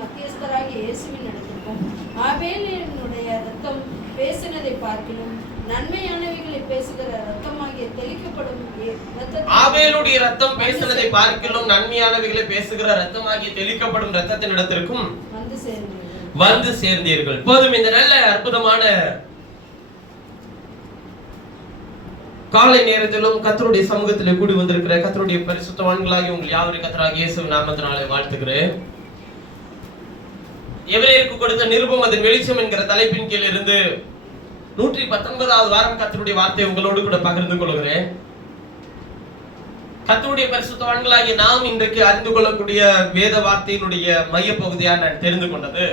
மத்தியஸ்தராகிய இயேசுவின் இடத்திற்கும் ஆபேலினுடைய இரத்தம் பேசினதை பார்க்கிலும் நன்மையானவைகளை பேசுகிற இரத்தமாகிய தெளிக்கப்படும் ஆபேலுடைய இரத்தம் பேசினதை பார்க்கிலும் நன்மையானவைகளை பேசுகிற இரத்தமாகிய தெளிக்கப்படும் இரத்தத்தின் இடத்திற்கும் வந்து சேர்ந்தீர்கள். போதும். இந்த நல்ல அற்புதமான காலை நேரத்திலும் கர்த்தருடைய சமூகத்திலே கூடி வந்திருக்கிற கர்த்தருடைய பரிசுத்தவான்களாகிய உங்கள் யாவரையும் கர்த்தராகிய இயேசுவின் நாமத்தினாலே வாழ்த்துகிறேன். எபிரேயருக்கு கொடுத்த நிருபம் அதன் வெளிச்சம் என்கிற தலைப்பின் கீழ் இருந்து 119வது வாரம் கர்த்தருடைய வார்த்தையை உங்களோடு கூட பகிர்ந்து கொள்கிறேன். கர்த்தருடைய பரிசுத்தவான்களாகிய நாம் இன்றைக்கு அறிந்து கொள்ளக்கூடிய வேத வார்த்தையினுடைய மைய பகுதியா நான் தெரிந்து கொண்டது,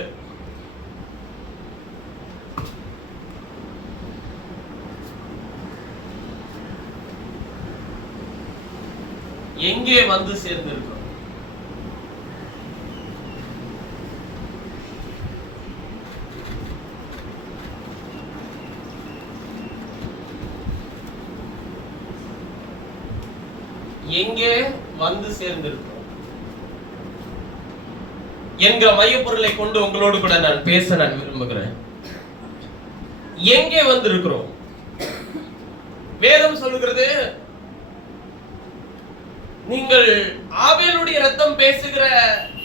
எங்கே வந்து சேர்ந்திருக்கிறோம். எங்கே வந்து சேர்ந்திருக்கிறோம் என்கிற மையப்பொருளை கொண்டு உங்களோடு கூட நான் பேச நான் விரும்புகிறேன். எங்கே வந்திருக்கிறோம்? வேதம் சொல்லுகிறது, நீங்கள் ஆபேலுடைய இரத்தம்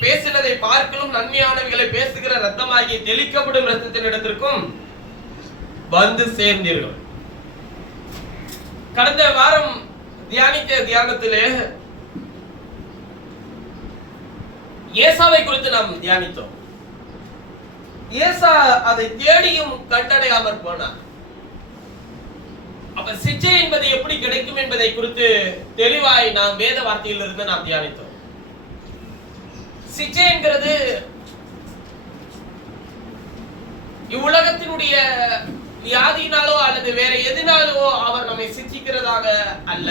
பேசினதை பார்க்கலும் நன்மையானவைகளை பேசுகிற இரத்தமாகிய தெளிக்கப்படும் இரத்தத்தின் இடத்திற்கும் வந்து சேர்ந்தீர்கள். கடந்த வாரம் தியானத்திலே ஏசாவை குறித்து நாம் தியானித்தோம். ஏசா அதை தேடியும் கண்டடையாமற் போனார். அப்ப சிச்சை என்பது எப்படி கிடைக்கும் என்பதை குறித்து தெளிவாய் நாம் வேத வார்த்தையிலிருந்து நாம் தியானித்தோம். சிச்சை என்கிறது இவ்வுலகத்தினுடைய வியாதியினாலோ அல்லது வேற எதினாலோ அவர் நம்மை சிச்சிக்கிறதாக அல்ல,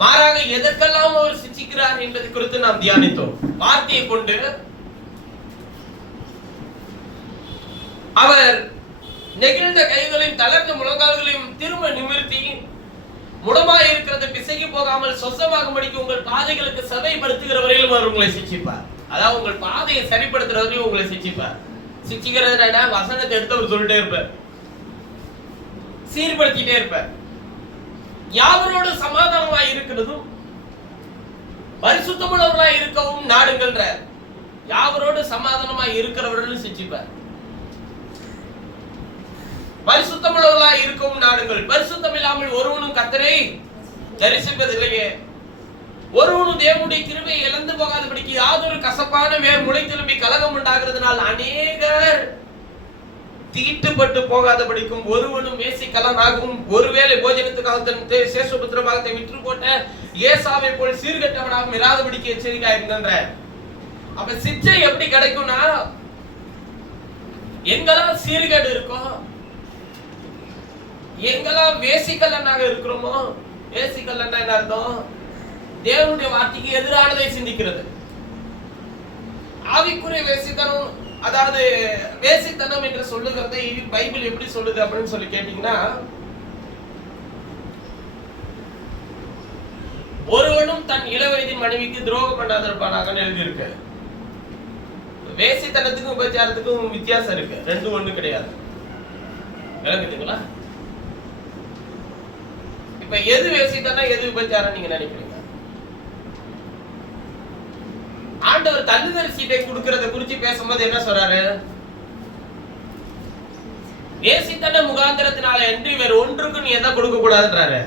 மாறாக எதற்கெல்லாம் அவர் சிச்சிக்கிறார் என்பது குறித்து நாம் தியானித்தோம். வார்த்தையை கொண்டு அவர் நெகிழ்ந்த கைகளையும் தளர்ந்த முழங்கால்களையும் திரும்ப நிமிர்த்தி முடமாய் இருக்கிறது பிசைக்கு போகாமல் சொசமாகும்படிக்கு உங்கள் பாதைகளுக்கு சதைப்படுத்துகிற வரையிலும் அவர் உங்களை சிச்சிப்பார். அதாவது உங்கள் பாதையை சரிப்படுத்துற வரையும் உங்களை சிச்சிப்பார். சிச்சிக்கிறது வசனத்தை எடுத்து அவர் சொல்லிட்டே இருப்பார், சீர்படுத்திட்டே இருப்பார். யாவரோடு சமாதானமாய் இருக்கிறதும் பரிசுத்தமுள்ளவர்களாய் இருக்கவும் நாடுங்கள்ன்ற யாவரோடு சமாதானமாய் இருக்கிறவர்களும் சிச்சிப்பார். பரிசுத்தமுள்ளவர்களாய் இருக்கவும் நாடுங்கள். பரிசுத்தம் இல்லாமல் ஒருவனும் கர்த்தரை தரிசிப்பதில்லையே. ஒருவனும் தேவனுடைய கிருபையை இழந்து போகாதபடிக்கு யாதொரு கசப்பான வேர் முளை திரும்பி கலகம் உண்டாகிறதுனால் அநேகர் தீட்டுப்பட்டு போகாதபடிக்கும் ஒருவனும் வேசிக்கலனாகவும் ஒருவேளை போஜனத்துக்காக தன் சேஷபுத்திர பாகத்தை விற்று போட்ட ஏசாவை போல் சீர்கட்டவனாகவும் இராதபடிக்கு எச்சரிக்கையா இருந்த. அப்ப சிச்சை எப்படி கிடைக்கும்னா, எங்கெல்லாம் சீர்கேடு இருக்கோ, எங்கெல்லாம் வேசிக்கல்லனாக இருக்கிறோமோ, வேசிக்கல்லன்னா என்ன அர்த்தம்? தேவனுடைய வார்த்தைக்கு எதிரானதை சிந்திக்கிறது. ஆவிக்குரிய வேசித்தனம், அதாவது வேசித்தனம் என்று சொல்லுகிறதை பைபிள் எப்படி சொல்லுது அப்படின்னு சொல்லி கேட்டீங்கன்னா, ஒருவனும் தன் இளவயதின் மனைவிக்கு துரோகம் பண்ணாதிருப்பானாக எழுதியிருக்கு. வேசித்தனத்துக்கும் உபச்சாரத்துக்கும் வித்தியாசம் இருக்கு, ரெண்டும் ஒண்ணு கிடையாது. விளங்குதுங்களா? இப்ப எது வேசித்தனம் எது உபச்சாரம் நீங்க நினைக்கிறீங்க? ஆண்டவர் தள்ளுதல் சீட்டை கொடுக்கறத குறித்து பேசும்போது என்ன சொல்றாரு? வேசித்தன முகாந்திரத்தினால என்று வேற ஒன்றுக்கு நீ எதை கொடுக்க கூடாதுன்றாரு,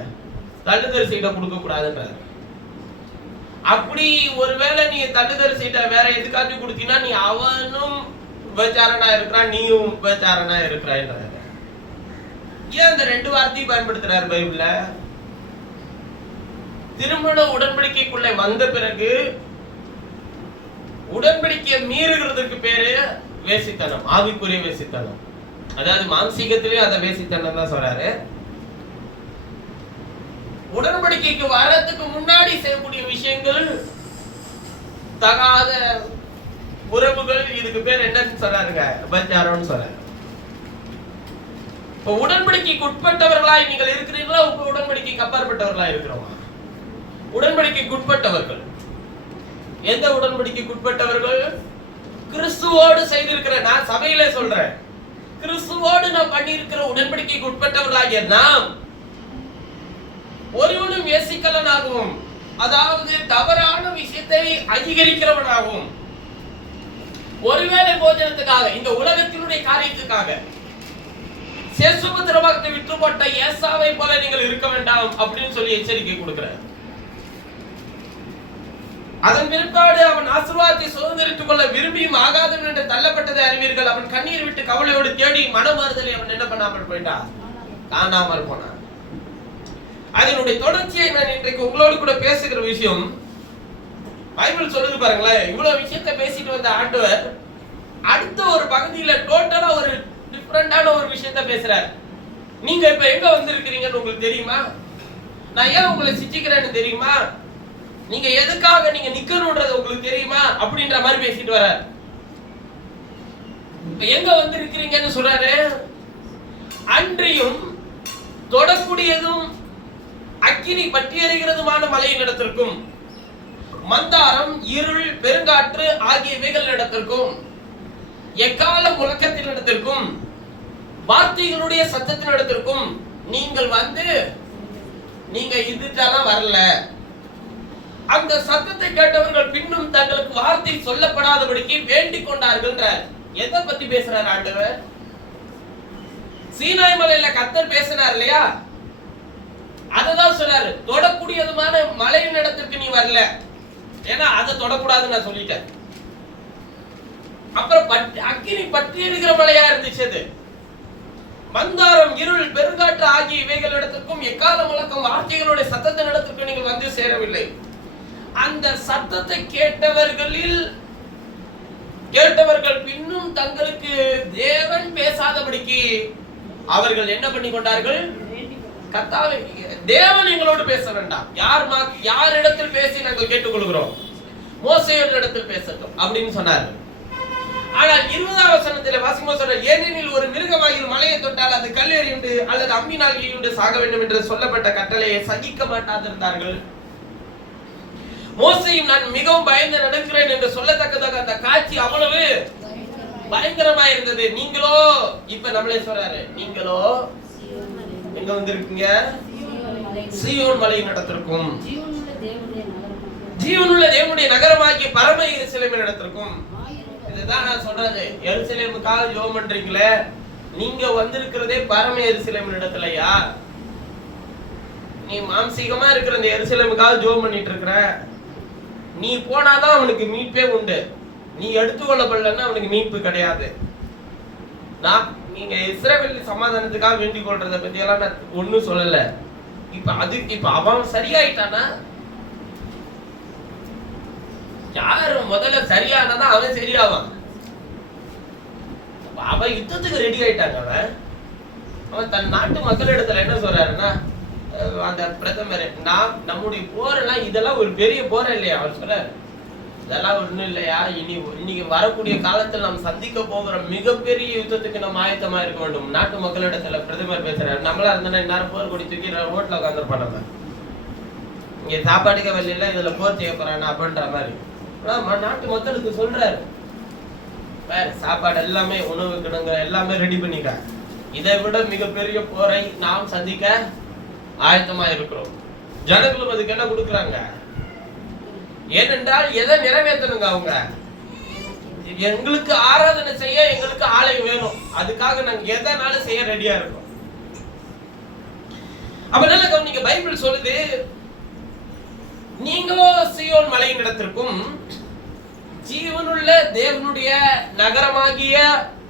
தள்ளுதல் சீட்டை கொடுக்க கூடாதுன்றாரு. அப்படி ஒருவேளை நீ தள்ளுதல் சீட்டை வேற எதுக்காச்சும் கொடுத்தீங்கன்னா நீ அவனும் உபச்சாரனா இருக்கிறான், நீயும் உபச்சாரனா இருக்கிறான்றாரு. ஏன் அந்த ரெண்டு வார்த்தையை பயன்படுத்துறாரு பைபிள்ல? திருமண உடன்படிக்கைக்குள்ளே வந்த பிறகு உடன்படிக்கையை மீறுகிறதுக்கு பேரு வேசித்தனம், ஆவிக்குரிய வேசித்தனம். அதாவது மாம்சீகத்திலேயே அந்த வேசித்தனம் தான் சொல்றாரு. உடன்படிக்கைக்கு வரத்துக்கு முன்னாடி செய்யக்கூடிய விஷயங்கள், தகாத உறவுகள், இதுக்கு பேர் என்னன்னு சொல்றாருங்க? உபச்சாரம்னு சொல்றாரு. இப்ப உடன்படிக்கைக்கு உட்பட்டவர்களாய் நீங்கள் இருக்கிறீங்களா, உடன்படிக்கைக்கு அப்பாற்பட்டவர்களாய் இருக்கிறோமா? உடன்படிக்கைக்கு உட்பட்டவர்கள். எந்த உடன்படிக்கைக்கு உட்பட்டவர்கள்? கிறிஸ்துவோடு செய்திருக்கிற, நான் சபையில சொல்றேன், கிறிஸ்துவோடு நாம் பண்ணியிருக்கிற உடன்படிக்கைக்கு உட்பட்டவர்களாகிய நாம் ஒருவனும் யோசிக்கலனாகவும், அதாவது தவறான விஷயத்தை அங்கீகரிக்கிறவனாகவும், ஒருவேளை போஜனத்துக்காக, இந்த உலகத்தினுடைய காரியத்துக்காக சேசுபத்திரமாகத்தை விற்று போட்ட ஏசாவை போல நீங்கள் இருக்க வேண்டாம் அப்படின்னு சொல்லி எச்சரிக்கை கொடுக்கிறார். அதன் பிற்பாடு அவன் ஆசீர்வாதத்தை சுதந்திரித்துக் கொள்ள விரும்பியும் ஆகாதவன் என்று தள்ளப்பட்டதை அறிவீர்கள். அவன் கண்ணீர் விட்டு கவலையோடு தேடி மனமாறுதலை அவன் என்ன பண்ணாமல் போயிட்டான், காணாமல் போனான். அதனுடைய தொடர்ச்சியை நான் இன்றைக்கு உங்களோடு கூட பேசுகிற விஷயம், பைபிள் சொல்லுது பாருங்களேன். இவ்வளவு விஷயத்தை பேசிட்டு வந்த ஆண்டவர் அடுத்த ஒரு பகுதியில டோட்டலா ஒரு டிஃபரெண்டான ஒரு விஷயத்த பேசுறாரு. நீங்க இப்ப எங்க வந்திருக்கிறீங்கன்னு உங்களுக்கு தெரியுமா? நான் ஏன் உங்களை சிச்சிக்கிறேன்னு தெரியுமா? நீங்க எதுக்காக நீங்க நிக்கணும்ன்றது உங்களுக்கு தெரியுமா? அப்படின்ற மாதிரி பேசிட்டு வர்றாரு. இப்ப எங்க வந்திருக்கிறீங்கன்னு சொல்றாரு. அன்றியும் தொடக்கூடியதும் அக்கினி பற்றி எறிகிறதுமான மலையின் இடத்திற்கும், மந்தாரம், இருள், பெருங்காற்று ஆகியவைகள் இடத்திற்கும், எக்கால முழக்கத்தின் இடத்திற்கும், வார்த்தைகளுடைய சத்தத்தின் இடத்திற்கும் நீங்கள் வந்து, நீங்க இதுக்கெல்லாம் வரல. அந்த சத்தத்தை கேட்டவர்கள் பின்னும் தங்களுக்கு வார்த்தை சொல்லப்படாதபடிக்கு வேண்டிக் கொண்டார்கள். எதை பத்தி பேசுறாரு ஆண்டவர்? சீனாய் மலையில கர்த்தர் பேசினார் இல்லையா, அததான் சொல்றாரு. தொடக்கூடியதுமான மலையின் இடத்திற்கு நீ வரல, ஏன்னா அதை தொடக்கூடாதுன்னு நான் சொல்லிட்டேன். அப்புறம் அக்கினி பற்றி இருக்கிற மலையா இருந்துச்சு அது. மந்தாரம், இருள், பெருங்காற்று ஆகிய இவைகள் இடத்திற்கும், எக்கால முழக்கம் வார்த்தைகளுடைய சத்தத்தின் இடத்திற்கு நீங்கள் வந்து சேரவில்லை. அந்த சத்தத்தை கேட்டவர்கள் பின்னும் தங்களுக்கு தேவன் பேசாதபடிக்கு அவர்கள் என்ன பண்ணி கொண்டார்கள்? கர்த்தாவே, தேவன் எங்களோடு பேச வேண்டாம், யார் இடத்தில் பேசி நாங்கள் கேட்டுக்கொள்கிறோம், மோசேயோட இடத்தில் பேசட்டும் அப்படின்னு சொன்னார். ஆனால் 20ஆம் வசனத்திலே வாசிக்கும்போது சொல்றார், ஏனெனில் ஒரு மிருகமாகிய மலையை தொட்டால் அது கல்லெறியுண்டு அல்லது அம்பினால் எறியுண்டு சாக வேண்டும் என்று சொல்லப்பட்ட கட்டளையை சகிக்க மாட்டாதிருந்தார்கள். மோசேயும் நான் மிகவும் பயந்து நடக்கிறேன் என்று சொல்லத்தக்கதாக அந்த காட்சி அவ்வளவு பயங்கரமா இருந்தது. நீங்களோ, இப்ப நம்மளே சொல்றாரு, நீங்களோ எங்க வந்திருக்கீங்க? சீயோன் மலையின் இடத்திற்கும், ஜீவனுள்ள தேவனுடைய நகரமாகிய பரம எருசலேமின் இடத்திற்கும். இதுதான் நான் சொல்றது. எருசலேமுக்காக ஜெபம் பண்றீங்களே, நீங்க வந்திருக்கிறதே பரம எருசலேமின் இடத்துலயா? நீ மாம்சீகமா இருக்கிற இந்த எருசலேமுக்காக ஜெபம் பண்ணிட்டு இருக்கிற, நீ போனாதான் அவனுக்கு மீட்பே உண்டு. நீ எடுத்துக்கொள்ளப்படலன்னா அவனுக்கு மீட்பு கிடையாது. நீங்க இஸ்ரவேல் சமாதானத்துக்காக வேண்டிக் கொள்றத பத்தி எல்லாம் நான் ஒண்ணும் சொல்லல. இப்ப அவன் சரியாயிட்டானா? யாரு முதல்ல சரியானதான் அவன் சரியாவான். அவன் யுத்தத்துக்கு ரெடி ஆயிட்டாங்க. அவன் தன் நாட்டு மக்களிடத்துல என்ன சொல்றாருன்னா, அந்த பிரதமர், நம்முடைய போரெல்லாம் இதெல்லாம் ஒரு பெரிய போர் இல்லையா? அவர் சொல்றாரு, இதெல்லாம் ஒண்ணும் இல்லையா, இன்னைக்கு வரக்கூடிய காலத்தில் நாம் சந்திக்க போகிற மிகப்பெரிய யுத்தத்துக்கு நம்ம ஆயத்தமா இருக்க வேண்டும். நாட்டு மக்களிடத்துல பிரதமர் பேசுறாரு. நம்மளா இருந்தா இந்நேரம் போர் கொடி தூக்கி ரோட்ல உட்காந்துருப்போம். நம்ம இங்க சாப்பாடுக்க வரல, இதுல போர் செய்ய போறாங்க அப்படின்ற மாதிரி நாட்டு மக்களுக்கு சொல்றாரு. சாப்பாடு எல்லாமே, உணவு கிடங்குற எல்லாமே ரெடி பண்ணிட்டாங்க. இதை விட மிகப்பெரிய போரை நாம் சந்திக்க ஆயத்தமா இருக்கிறோம். ஜனங்களும் அதுக்கு என்ன கொடுக்குறாங்க? ஏனென்றால் எதை நிறைவேற்றணுங்க? அவங்க எங்களுக்கு ஆராதனை செய்ய எங்களுக்கு ஆலயம் வேணும், அதுக்காக நாங்க எதனாலும் செய்ய ரெடியா இருக்கோம். அப்ப நல்ல கவனிங்க, பைபிள் சொல்லுது, நீங்களோ சீயோன் மலையின் இடத்திற்கும் ஜீவனுள்ள தேவனுடைய நகரமாகிய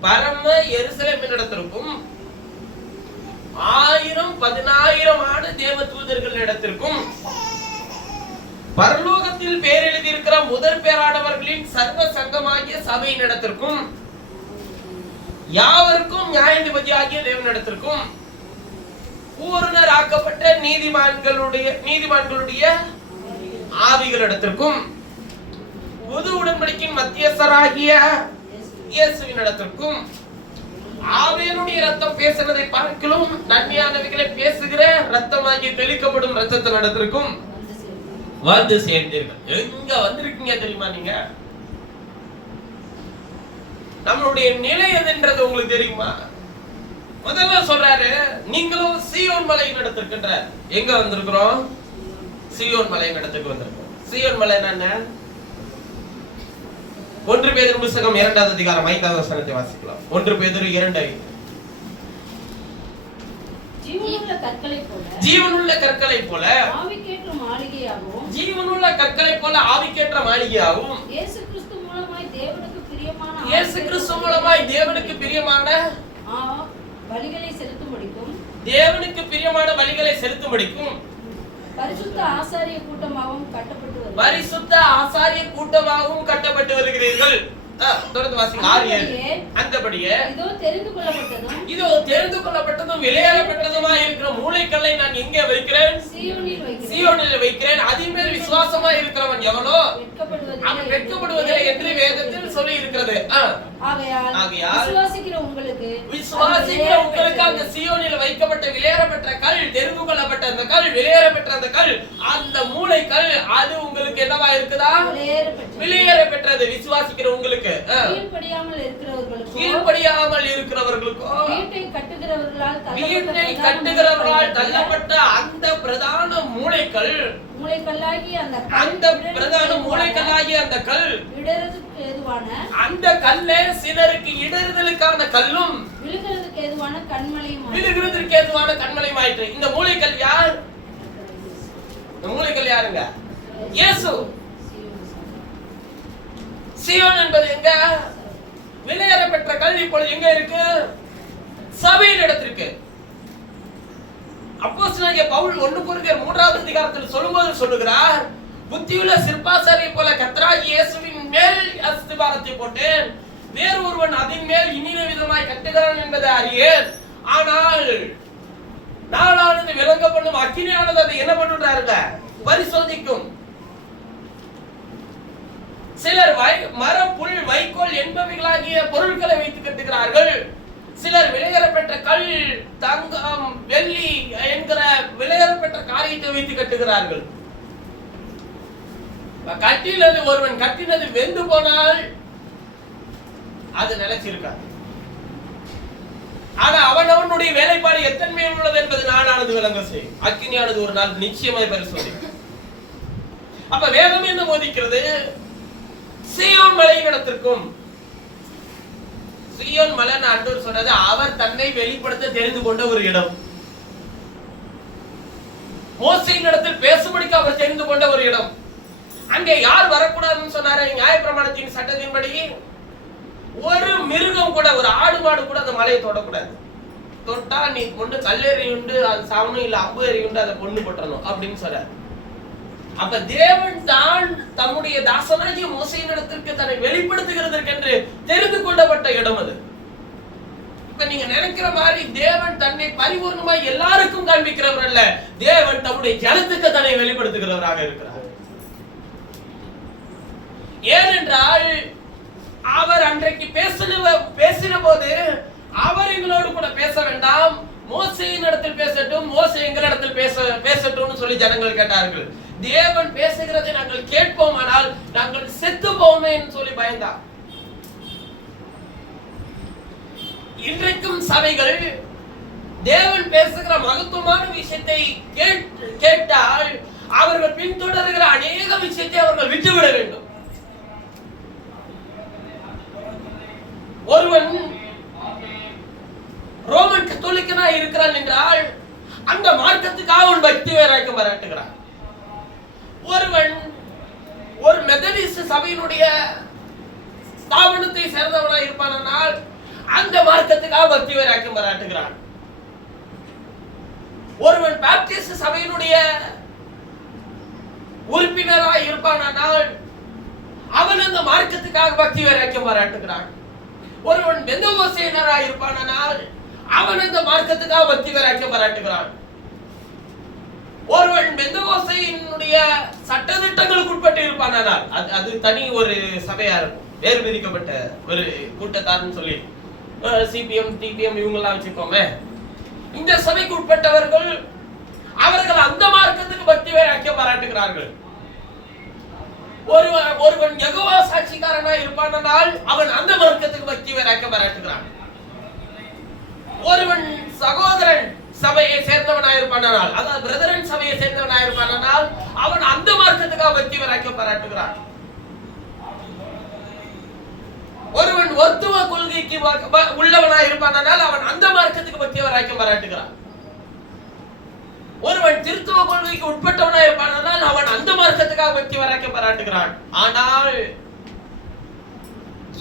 பரம எருசலேமின் இடத்திற்கும் 1000-10,000 தேவ தூதர்கள் இடத்திற்கும் பரலோகத்தில் பேர் எழுதி இருக்கிற முதற் பேரானவர்களின் சர்வ சங்கமாகிய சபையின் இடத்திற்கும் யாவருக்கும் நியாயாதிபதியாகிய தேவனிடத்திற்கும் பூரணர் ஆக்கப்பட்ட நீதிமான்களுடைய ஆவிகளிடத்திற்கும் புது உடன்படிக்கையின் மத்தியஸ்தராகிய இயேசுவின் இடத்திற்கும் ஆவியனுடைய ரத்தம் பேசுவதை பார்க்கலும் நன்மையானவைகளை பேசுகிற ரத்தமாகி தெளிக்கப்படும் ரத்தத்தின் இடத்திற்கும் வந்து சேர்ந்தீர்கள். எங்க வந்திருக்கீங்க தெரியுமா? நீங்க நம்மளுடைய நிலை எதுன்றது உங்களுக்கு தெரியுமா? முதல்ல சொல்றாரு, நீங்களும் சீயோன் மலையின் இடத்திற்குன்றார். எங்க வந்திருக்கிறோம்? சீயோன் மலையின் இடத்துக்கு வந்திருக்கோம். சீயோன் மலை என்ன? 1 பேதுரு புத்தகம் 2ஆம் அதிகாரம் 5ஆம் வசனத்தை வாசிக்கலாம். 1 பேதுரு 2:5. ஜீவனுள்ள கற்களை போல ஆவிக்கேற்ற மாளிகையாகவும், ஜீவனுள்ள கற்களை போல ஆவிக்கேற்ற மாளிகையாகவும், இயேசு கிறிஸ்து மூலமாய் தேவனுக்கு பிரியமான பலிகளை செலுத்தும்படிக்கும், தேவனுக்கு பிரியமான பலிகளை செலுத்தும்படிக்கும் பரிசுத்த ஆசாரிய கூட்டமாகவும் கட்டப்பட்டு வருகிறீர்கள். தொடர்ந்து வாசிங்க. 6 அந்தபடியே இதோ தெரிந்து கொள்ளப்பட்டதும் விலையேறப்பட்டதுமாய் இருக்கிற மூலைக்கல்லை நான் எங்கே வைக்கிறேன்? சீயோனில் வைக்கிறேன். அதின் மேல் விசுவாசமாய் இருக்கிறவன் எவனோ அவன் வெட்கப்படுவதில்லை என்று வேதத்தில் சொல்லி இருக்கிறது. ஆகையால் விசுவாசிக்கிற உங்களுக்கு அந்த சீயோனில் வைக்கப்பட்ட விலையேறப்பட்ட கல், தெரிந்து கொள்ளப்பட்ட அந்த கல், விலையேறப்பட்ட அந்த கல், அந்த மூலைக்கல், அது உங்களுக்கு என்னவா இருக்குதா? விலையேறப்பெற்றது. விசுவாசிக்கிற உங்களுக்கு, கீழ்ப்படியாமல் இருக்கிறவர்களுக்கோ, வீட்டை கட்டுகிறவர்களால் தள்ளப்பட்ட அந்த பிரதான மூலைக்கல், அந்த பிரதான மூலைக்கல்லாகிய அந்த கல், அந்த கல்லே சிலருக்கு இடறுதலுக்கான கல்லும் விழுகிறதுக்கு ஏதுவான கண்மலையும் ஆயிற்று. இந்த மூலைக்கல் யார்? இந்த மூலைக்கல் யாருங்க? இயேசு. சீயோன் என்பது எங்க? விலையேறப்பெற்ற கல் இப்பொழுது எங்க இருக்கு? சபையின் இடத்திற்கு. அப்போஸ்தலனாகிய பவுல் 1 கொரிந்தியர் 3ஆம் அதிகாரத்தில் சொல்லும்போது சொல்லுகிறார், புத்தியுள்ள சிற்பாசாரியை போல கர்த்தராகிய இயேசுவின் மேல் அஸ்திபாரத்தை போட்டேன், வேறு ஒருவன் அதன் மேல் இனிய விதமாய் கட்டுகிறான் என்பதை அறியேன். ஆனால் நாளானது விளங்க பண்ணும் அக்கினியானது அதை என்ன பண்ணுறாருங்க? பரிசோதிக்கும். சிலர் மரம், புல், வைக்கோல் என்பவைகளாகிய பொருட்களை வைத்து கட்டுகிறார்கள். சிலர் விலையேறப்பெற்ற கல், தங்கம், வெள்ளி என்கிற விலையேறப்பெற்ற காரியத்தை வைத்து கட்டுகிறார்கள். கட்டினது, ஒருவன் கட்டினது வெந்து போனால் அது நிலைச்சிருக்காது. ஆனா அவனுடைய வேலைப்பாடு எத்தன்மை உள்ளது என்பது நாளானது விளங்க செய்யும். அக்கினியானது ஒரு நாள் நிச்சயமாய் பரிசோதிக்கும். அப்ப வேதம் என்ன போதிக்கிறது? சீயோன் மலையின் இடத்திற்கும், சீயோன் மலை ஆண்டவர் சொன்னது அவர் தன்னை வெளிப்படுத்த தெரிந்து கொண்ட ஒரு இடம். மோசேயின் இடத்தில் பேசும்படிக்கு அவர் தெரிந்து கொண்ட ஒரு இடம். அங்கே யார் வரக்கூடாதுன்னு சொன்னாரு? நியாயப்பிரமாணத்தின் சட்டத்தின்படி ஒரு மிருகம் கூட, ஒரு ஆடு மாடு கூட அந்த மலையை தொடக்கூடாது. தொட்டா நீ கொண்டு கல்லெறி உண்டு, அது சாவணும், இல்ல அம்பு எறி உண்டு, அதை பொண்ணு போட்டணும் அப்படின்னு சொல்றாரு. அப்ப தேவன் தான் தம்முடைய தாசனாகிய மோசேயின் இடத்திற்கு தன்னை வெளிப்படுத்துகிறதற்கென்று தெரிந்து கொள்ளப்பட்ட இடம் அது. இப்ப நீங்க நினைக்கிற மாதிரி தேவன் தன்னை பரிபூர்ணமாய் எல்லாருக்கும் காண்பிக்கிறவர் அல்ல. தேவன் தம்முடைய ஜனத்துக்கு தன்னை வெளிப்படுத்துகிறவராக இருக்கிறார். ஏனென்றால் அவர் அன்றைக்கு பேசின போது அவர் எங்களோடு கூட பேச வேண்டாம், மோசேயின் இடத்தில் பேசட்டும், மோசே எங்களிடத்தில் பேசட்டும்னு சொல்லி ஜனங்கள் கேட்டார்கள். தேவன் பேசுகிறதை நாங்கள் கேட்போமானால் நாங்கள் செத்து போவோமே என்று சொல்லி பயந்தார். இன்றைக்கும் சபைகள் தேவன் பேசுகிற மகத்துவமான விஷயத்தை கேட்டால் அவர்கள் பின்தொடர்கிற அநேக விஷயத்தை அவர்கள் விட்டுவிட வேண்டும். ஒருவன் ரோமன் கத்தோலிக்கனா இருக்கிறான் என்றால் அந்த மார்க்கத்துக்காக அவன் பக்தி வைராக்கியம் பாராட்டுகிறான். ஒருவன் ஒரு மெத்தடிஸ்ட் சபையினுடைய ஸ்தாபனத்தை சேர்ந்தவனா இருப்பானால் அந்த மார்க்கத்துக்காக பக்தி வைராக்கியம் பாராட்டுகிறான். ஒருவன் பாப்டிஸ்ட் சபையினுடைய உறுப்பினராக இருப்பானால் அவன் அந்த மார்க்கத்துக்காக பக்தி வைராக்கியம் பாராட்டுகிறான். ஒருவன் பெந்தகோஸ்தேயனாக இருப்பானால் அவன் அந்த மார்க்கத்துக்காக பக்தி வைராக்கியம் பாராட்டுகிறான். ஒருவன் பெந்தகோஸ்தேயினுடைய சட்டதிட்டங்களுக்கு உட்பட்டு இருப்பானால் அது தனி ஒரு சபையா இருக்கும், வேறு பிரிக்கப்பட்ட ஒரு கூட்டத்தார்னு சொல்லி சிபிஎம், டிபிஎம் இவங்கெல்லாம் வச்சுக்கோமே. இந்த சபைக்கு உட்பட்டவர்கள் அவர்கள் அந்த மார்க்கத்துக்கு பக்தி வைராக்கியம் பாராட்டுகிறார்கள். ஒருவன் யெகோவா சாட்சிக்காரனா இருப்பானால் அவன் அந்த மார்க்கத்துக்கு பக்தி வைராக்கியம் பாராட்டுகிறான். ஒருவன் சகோதரன் சபையை சேர்ந்தவனாக இருப்பானால், அதாவது பிரதரன் சபையை சேர்ந்தவனாக இருப்பானால் அவன் அந்த மார்க்கத்துக்காக பக்தி வைராக்கியம் பாராட்டுகிறான். ஒருவன் ஒத்துவ கொள்கைக்கு உள்ளவனாக இருப்பானால் அவன் அந்த மார்க்கத்துக்கு பக்தி வைராக்கியம் பாராட்டுகிறான். ஒருவன் திருத்துவ கொள்கைக்கு உட்பட்டவனாக இருப்பானால் அவன் அந்த மார்க்கத்துக்காக பக்தி வைராக்கியம் பாராட்டுகிறான். ஆனால்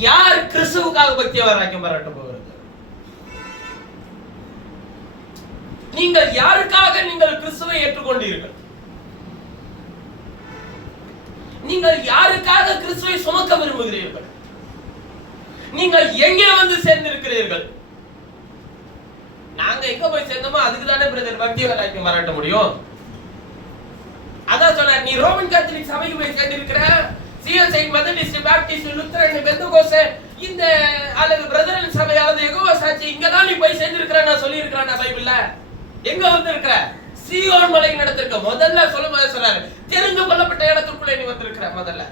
யார் கிறிஸ்துவுக்காக பக்தி வைராக்கியம் பாராட்ட போகிறது? நீங்கள் யாருக்காக நீங்கள் கிறிஸ்துவை ஏற்றுக்கொண்டீர்கள்? நீங்கள் யாருக்காக கிறிஸ்துவை சுமக்க விரும்புகிறீர்கள்? நீங்கள் எங்கே வந்து சேர்ந்திருக்கிறீர்கள்? நாங்க எங்க போய் சேர்ந்தோமோ அதுக்கு தானே பிரதர் பக்தி வைராக்கியம் பாராட்ட முடியும். அதான் சொன்னார், நீ ரோமன் கத்தோலிக் சபைக்கு போய் சேர்ந்திருக்கிற, சிஎஸ்ஐ, மெத்தடிஸ்ட், பாப்டிஸ்ட், லுத்தரன், பெந்தகோஸ்தே இந்த அல்லது பிரதரன் சபை அல்லது யெகோவா சாட்சி இங்க தான் நீ போய் சேர்ந்திருக்கிற நான் சொல்லி இருக்கிறேன் பைபிள்ல. எங்க வந்திருக்கிற? சீயோன் மலை நடத்திருக்க. முதல்ல சொல்லும்போது சொன்னாரு, தெரிந்து கொள்ளப்பட்ட இடத்துக்குள்ளே நீ வந்திருக்கிற. முதல்ல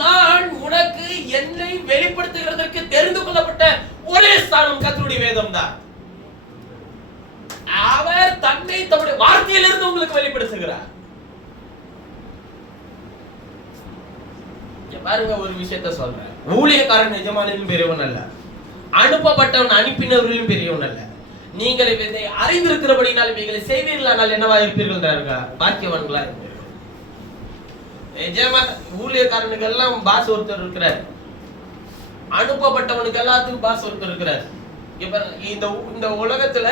நான் உனக்கு என்னை வெளிப்படுத்துகிறதற்கு தெரிந்து கொள்ளப்பட்ட ஒரே ஸ்தானம் கர்த்தருடைய வேதம் தான். அவர் தன்னை தம்முடைய வார்த்தையிலிருந்து உங்களுக்கு வெளிப்படுத்துகிறார். பாருங்க, ஒரு விஷயத்தை சொல்றேன். ஊழியக்காரன் எஜமானிலும் பெரியவன் அல்ல, அனுப்பப்பட்டவன் அனுப்பினவர்களும் பெரியவன் அல்ல. நீங்கள் இதை அறிந்திருக்கிறபடினால் இவைகளை செய்வீர்களானால் என்னவா இருப்பீர்கள்? பாக்கியவான்களா இருப்பீர்கள். எஜமான் ஊழியக்காரனுக்கு எல்லாம் பாஸ் ஒருத்தர் இருக்கிறார், அனுப்பப்பட்டவனுக்கு எல்லாத்துக்கும் பாஸ் ஒருத்தர் இருக்கிறார். இப்ப இந்த உலகத்துல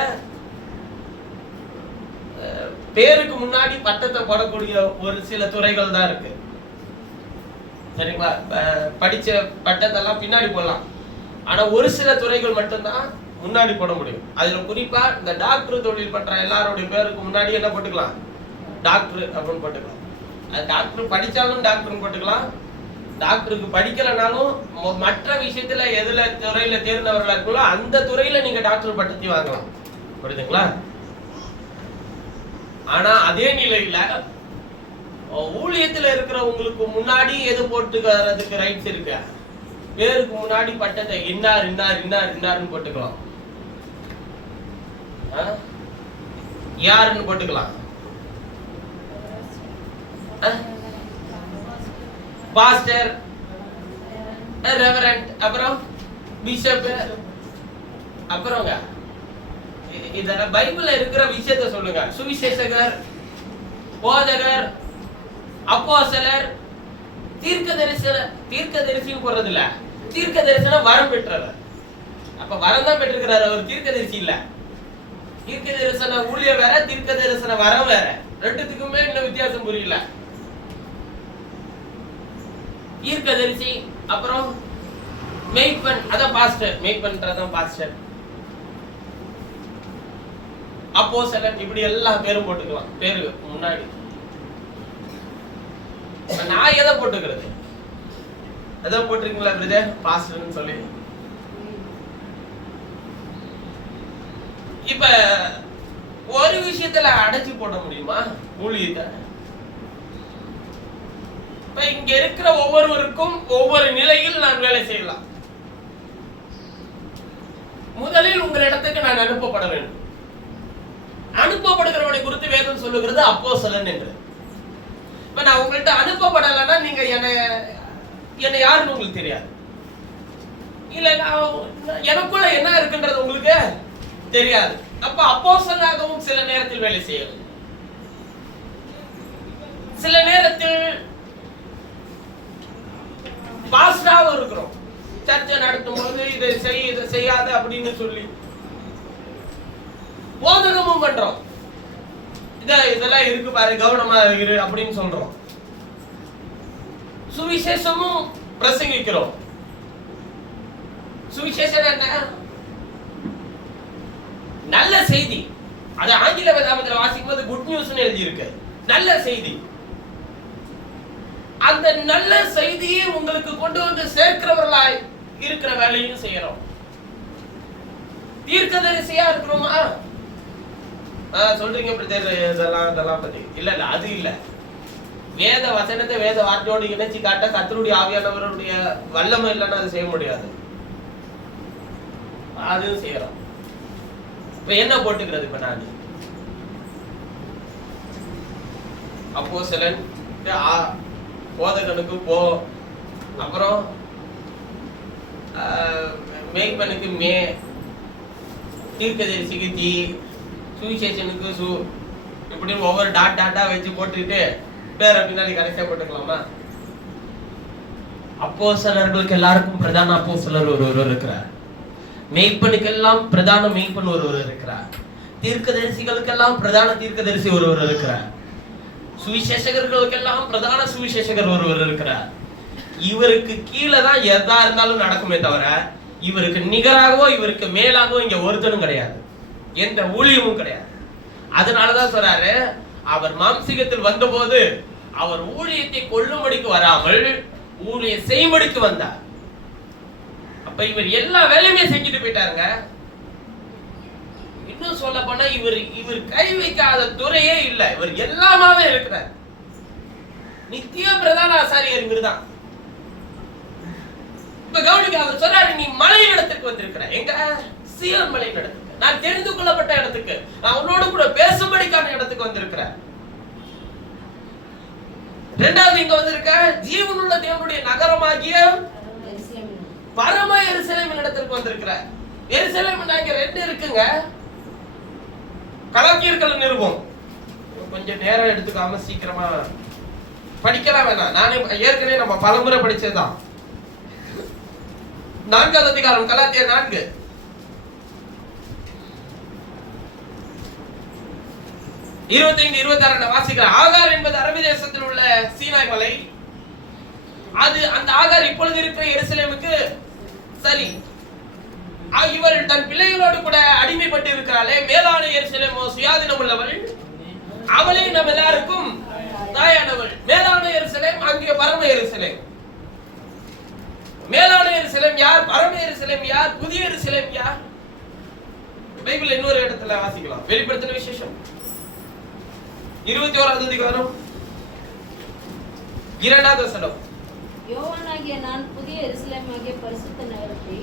பேருக்கு முன்னாடி பட்டத்தை போடக்கூடிய ஒரு சில துறைகள் தான் இருக்கு. சரிங்களா? படிச்ச பட்டத்தெல்லாம் பின்னாடி போடலாம். ஆனா ஒரு சில துறைகள் மட்டும்தான் முன்னாடி போட முடியும். அதுல குறிப்பா இந்த டாக்டர் தொழில் பண்ற எல்லாருடைய பேருக்கு முன்னாடி என்ன போட்டுக்கலாம்? டாக்டர் அப்படின்னு போட்டுக்கலாம். அது டாக்டர் படிச்சாலும் டாக்டர் போட்டுக்கலாம், டாக்டருக்கு படிக்கலனாலும் மற்ற விஷயத்துல எதுல துறையில தேர்ந்தவர்களா இருக்கோ அந்த துறையில நீங்க டாக்டர் பட்டத்தை வாங்கலாம். புரியுதுங்களா? ஆனா அதே நிலையில ஊழியத்துல இருக்கிறவங்களுக்கு முன்னாடி எது போட்டுக்கிறதுக்கு ரைட்ஸ் இருக்கு? பேருக்கு முன்னாடி பட்டத்தை இன்னார் இன்னார் இன்னார் இன்னார்னு போட்டுக்கலாம், யாருன்னு போட்டுக்கலாம். பாஸ்டர், ரெவரண்ட், அப்புறம் பிஷப், அப்புறம்ங்க இதெல்லாம் பைபிள்ல இருக்கிற விஷயத்தை சொல்லுங்க. சுவிசேஷகர், போதகர், அப்போஸ்தலர், தீர்க்கதரிசின்னு போறது இல்ல, தீர்க்க தரிசனம் வரம் பெற்றவர். அப்ப வரம் தான் பெற்றிருக்கிறார் அவர், தீர்க்க தரிசி இல்ல. தீர்க்க தரிசன ஊழிய வேற, தீர்க்க தரிசன வரம் வேற. ரெண்டுத்துக்குமே இன்னும் வித்தியாசம் புரியல. தீர்க்க தரிசி, அப்புறம் மெய்ப்பன், அதான் பாஸ்டர். மெய்ப்பன்றதான் பாஸ்டர். அப்போஸ்தலர், இப்படி எல்லா பேரும் போட்டுக்கலாம் பேரு முன்னாடி. நான் எதை போட்டுக்கிறது? எதை போட்டிருக்கீங்களா பிரதர்? பாஸ்டர்னு சொல்லி. இப்ப ஒரு விஷயத்துல அடைச்சு போட முடியுமா ஊழியத்தை? இப்ப இங்க இருக்கிற ஒவ்வொருவருக்கும் ஒவ்வொரு நிலையில் நான் வேலை செய்யலாம். முதலில் உங்கள் இடத்துக்கு நான் அனுப்பப்பட வேண்டும். அனுப்பப்படுகிறவனை குறித்து வேதம் சொல்லுகிறது அப்போஸ்தலன் என்று. இப்ப நான் உங்கள்கிட்ட அனுப்பப்படலைன்னா நீங்க என்ன யாருன்னு உங்களுக்கு தெரியாது. இல்ல எனக்குள்ள என்ன இருக்குன்றது உங்களுக்கு தெரியாது. அப்ப அப்போஸ்தலனாகவும் சில நேரத்தில் வேலை செய்யணும், சில நேரத்தில் பாஸ்டராகவும் இருக்கிறோம். சர்ச்சை நடத்தும் போது இதை செய்யாத அப்படின்னு சொல்லி போதகமும் பண்றோம். இதெல்லாம் இருக்கு பாரு, கவனமா இரு அப்படின்னு சொல்றோம். சுவிசேஷமும் பிரசங்கிக்கிறோம். சுவிசேஷம் என்ன? நல்ல செய்தி. அது ஆங்கில வேதாகமத்தில் வாசிக்கும் போது குட் நியூஸ்னு எழுதி இருக்கு, நல்ல செய்தி. அந்த நல்ல செய்தியை உங்களுக்கு கொண்டு வந்து சேர்க்கிறவர்களாய் இருக்கிற வேலையும் செய்யறோம். தீர்க்கதரிசியா இருக்கிறோமா? சொல்றீங்க இதெல்லாம் பத்தி இல்ல, அது இல்ல. வேத வசனத்தை வேத வார்த்தையோடு இணைச்சு காட்ட கர்த்தருடைய ஆவியானவருடைய வல்லமை இல்லைன்னா அது செய்ய முடியாது. அதுவும் செய்யறோம். இப்ப என்ன போட்டுக்கிறது? இப்ப நான் அப்போஸ்தலன் போதகனுக்கு போ, அப்புறம் மேய்ப்பனுக்கு மே, தீர்க்கதரிசிக்கு தீ, சுவிசேஷனுக்கு சு, இப்படி ஒவ்வொரு டாட் டாட்டா வச்சு போட்டுக்கிட்டு பேர பின்னாடி கடைசியா போட்டுக்கலாமா? அப்போஸ்தலர்களுக்கு எல்லாருக்கும் பிரதான அப்போஸ்தலர் ஒருவர் இருக்கிறார். மேய்ப்பனுக்கெல்லாம் பிரதான மேய்ப்பன் ஒருவர் இருக்கிறார். தீர்க்கதரிசிகளுக்கெல்லாம் பிரதான தீர்க்கதரிசி ஒருவர் இருக்கிறார். சுவிசேஷகர்களுக்கெல்லாம் பிரதான சுவிசேஷகர் ஒருவர் இருக்கிறார். இவருக்கு கீழே தான் எதா இருந்தாலும் நடக்குமே தவிர இவருக்கு நிகராகவோ இவருக்கு மேலாகவோ இங்க ஒருத்தனும் கிடையாது, எந்த ஊழியமும் கிடையாது. அதனாலதான் சொல்றாரு, அவர் மாம்சீகத்தில் வந்தபோது அவர் ஊழியத்தை கொள்ளும்படிக்கு வராமல் ஊழியம் செய்யும்படிக்கு வந்தார். அப்ப இவர் எல்லா வேலையுமே செஞ்சுட்டு போயிட்டாருங்க. இன்னும் சொல்ல போனா இவர் கை வைக்காத துறையே இல்ல, இவர் எல்லாமே இருக்கிறார். நித்திய பிரதான ஆசாரியர் இவர்தான். இப்ப கவனிக்க, அவர் சொல்றாரு, நீ மலை இடத்துக்கு வந்திருக்கிற. எங்க? சீயோன் மலை இடத்துக்கு, நான் தெரிந்து கொள்ளப்பட்ட இடத்துக்கு, நான் உன்னோடு கூட பேசும்படிக்கான இடத்துக்கு வந்திருக்கிறேன். இரண்டாவது இங்க வந்திருக்க ஜீவனுள்ள தேவனுடைய நகரமாகிய பரம எருசலேமின் இடத்திற்கு வந்திருக்கிறார். எருசலேம் இங்க ரெண்டு இருக்குங்க. கலாத்தியர்கள் நிருபம் கொஞ்சம் நேரம் எடுத்துக்காம சீக்கிரமா படிக்கலாம் வேணாம். நானே ஏற்கனவே நம்ம பலமுறை படிச்சதுதான். 4வது அதிகாரம் கலாத்தியர் 4 25 26 வாசிக்கிறேன். ஆகார் என்பது அரபி தேசத்தில் உள்ள சீனாய் மலை. அது அந்த ஆகார் இப்பொழுது இருக்கிற எருசலேமுக்கு சரி. இவர் தன் பிள்ளைகளோடு கூட அடிமைப்பட்டு இருக்கிறாளே, மேலான எருசலேமோ சுயாதீனம் உள்ளவள், அவளே நம்ம எல்லாருக்கும் தாயானவள். மேலான எருசலேம் அங்கே பரம எருசலேம். மேலான எருசலேம் யார்? பரம எருசலேம் யார்? புதிய எருசலேம் யார்? பைபிள் இன்னொரு இடத்துல வாசிக்கலாம். வெளிப்படுத்தின விசேஷம் 21வது அதிகாரம் 2வது வசனம். யோவானாகிய நான் புதிய எருசலேமாகிய பரிசுத்த நகரத்தை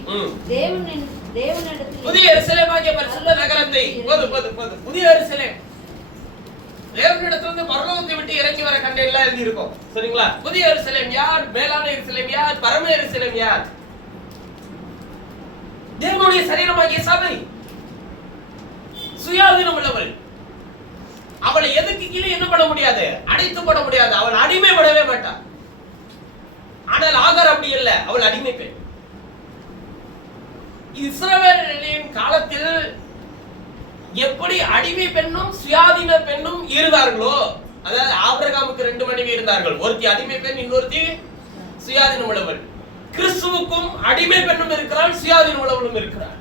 தேவனிடத்தில் புதிய எருசலேமாகிய பரிசுத்த நகரத்தை புதிய எருசலேம் தேவனிடத்திலிருந்து பரலோகத்தை விட்டு இறங்கி வர கண்டேன் எல்லாம் எழுதி இருக்கும். சரிங்களா? புதிய எருசலேம் யார்? மேலான எருசலேம் யார்? பரம எருசலேம் யார்? தேவனுடைய சரீரமாகிய சபை, சுயாதீனம் உள்ளவள். அவளை எதுக்கு கீழே என்ன பண்ண முடியாது? அடைத்து போட முடியாது. அவள் அடிமைப்படவே மாட்டாள். ஆனால் ஆகார் அப்படி இல்ல, அவள் அடிமை பெண். இஸ்ரவேலின் காலத்தில் எப்படி அடிமை பெண்ணும் சுயாதீன பெண்ணும் இருந்தார்களோ, அதாவது ஆபிரகாமுக்கு 2 மனைவி இருந்தார்கள். ஒருத்தி அடிமை பெண், இன்னொருத்தி சுயாதீனம் உள்ளவள். கிறிஸ்துவுக்கும் அடிமை பெண்ணும் இருக்கிறாள், சுயாதீனம் உள்ளவளும் இருக்கிறாள்.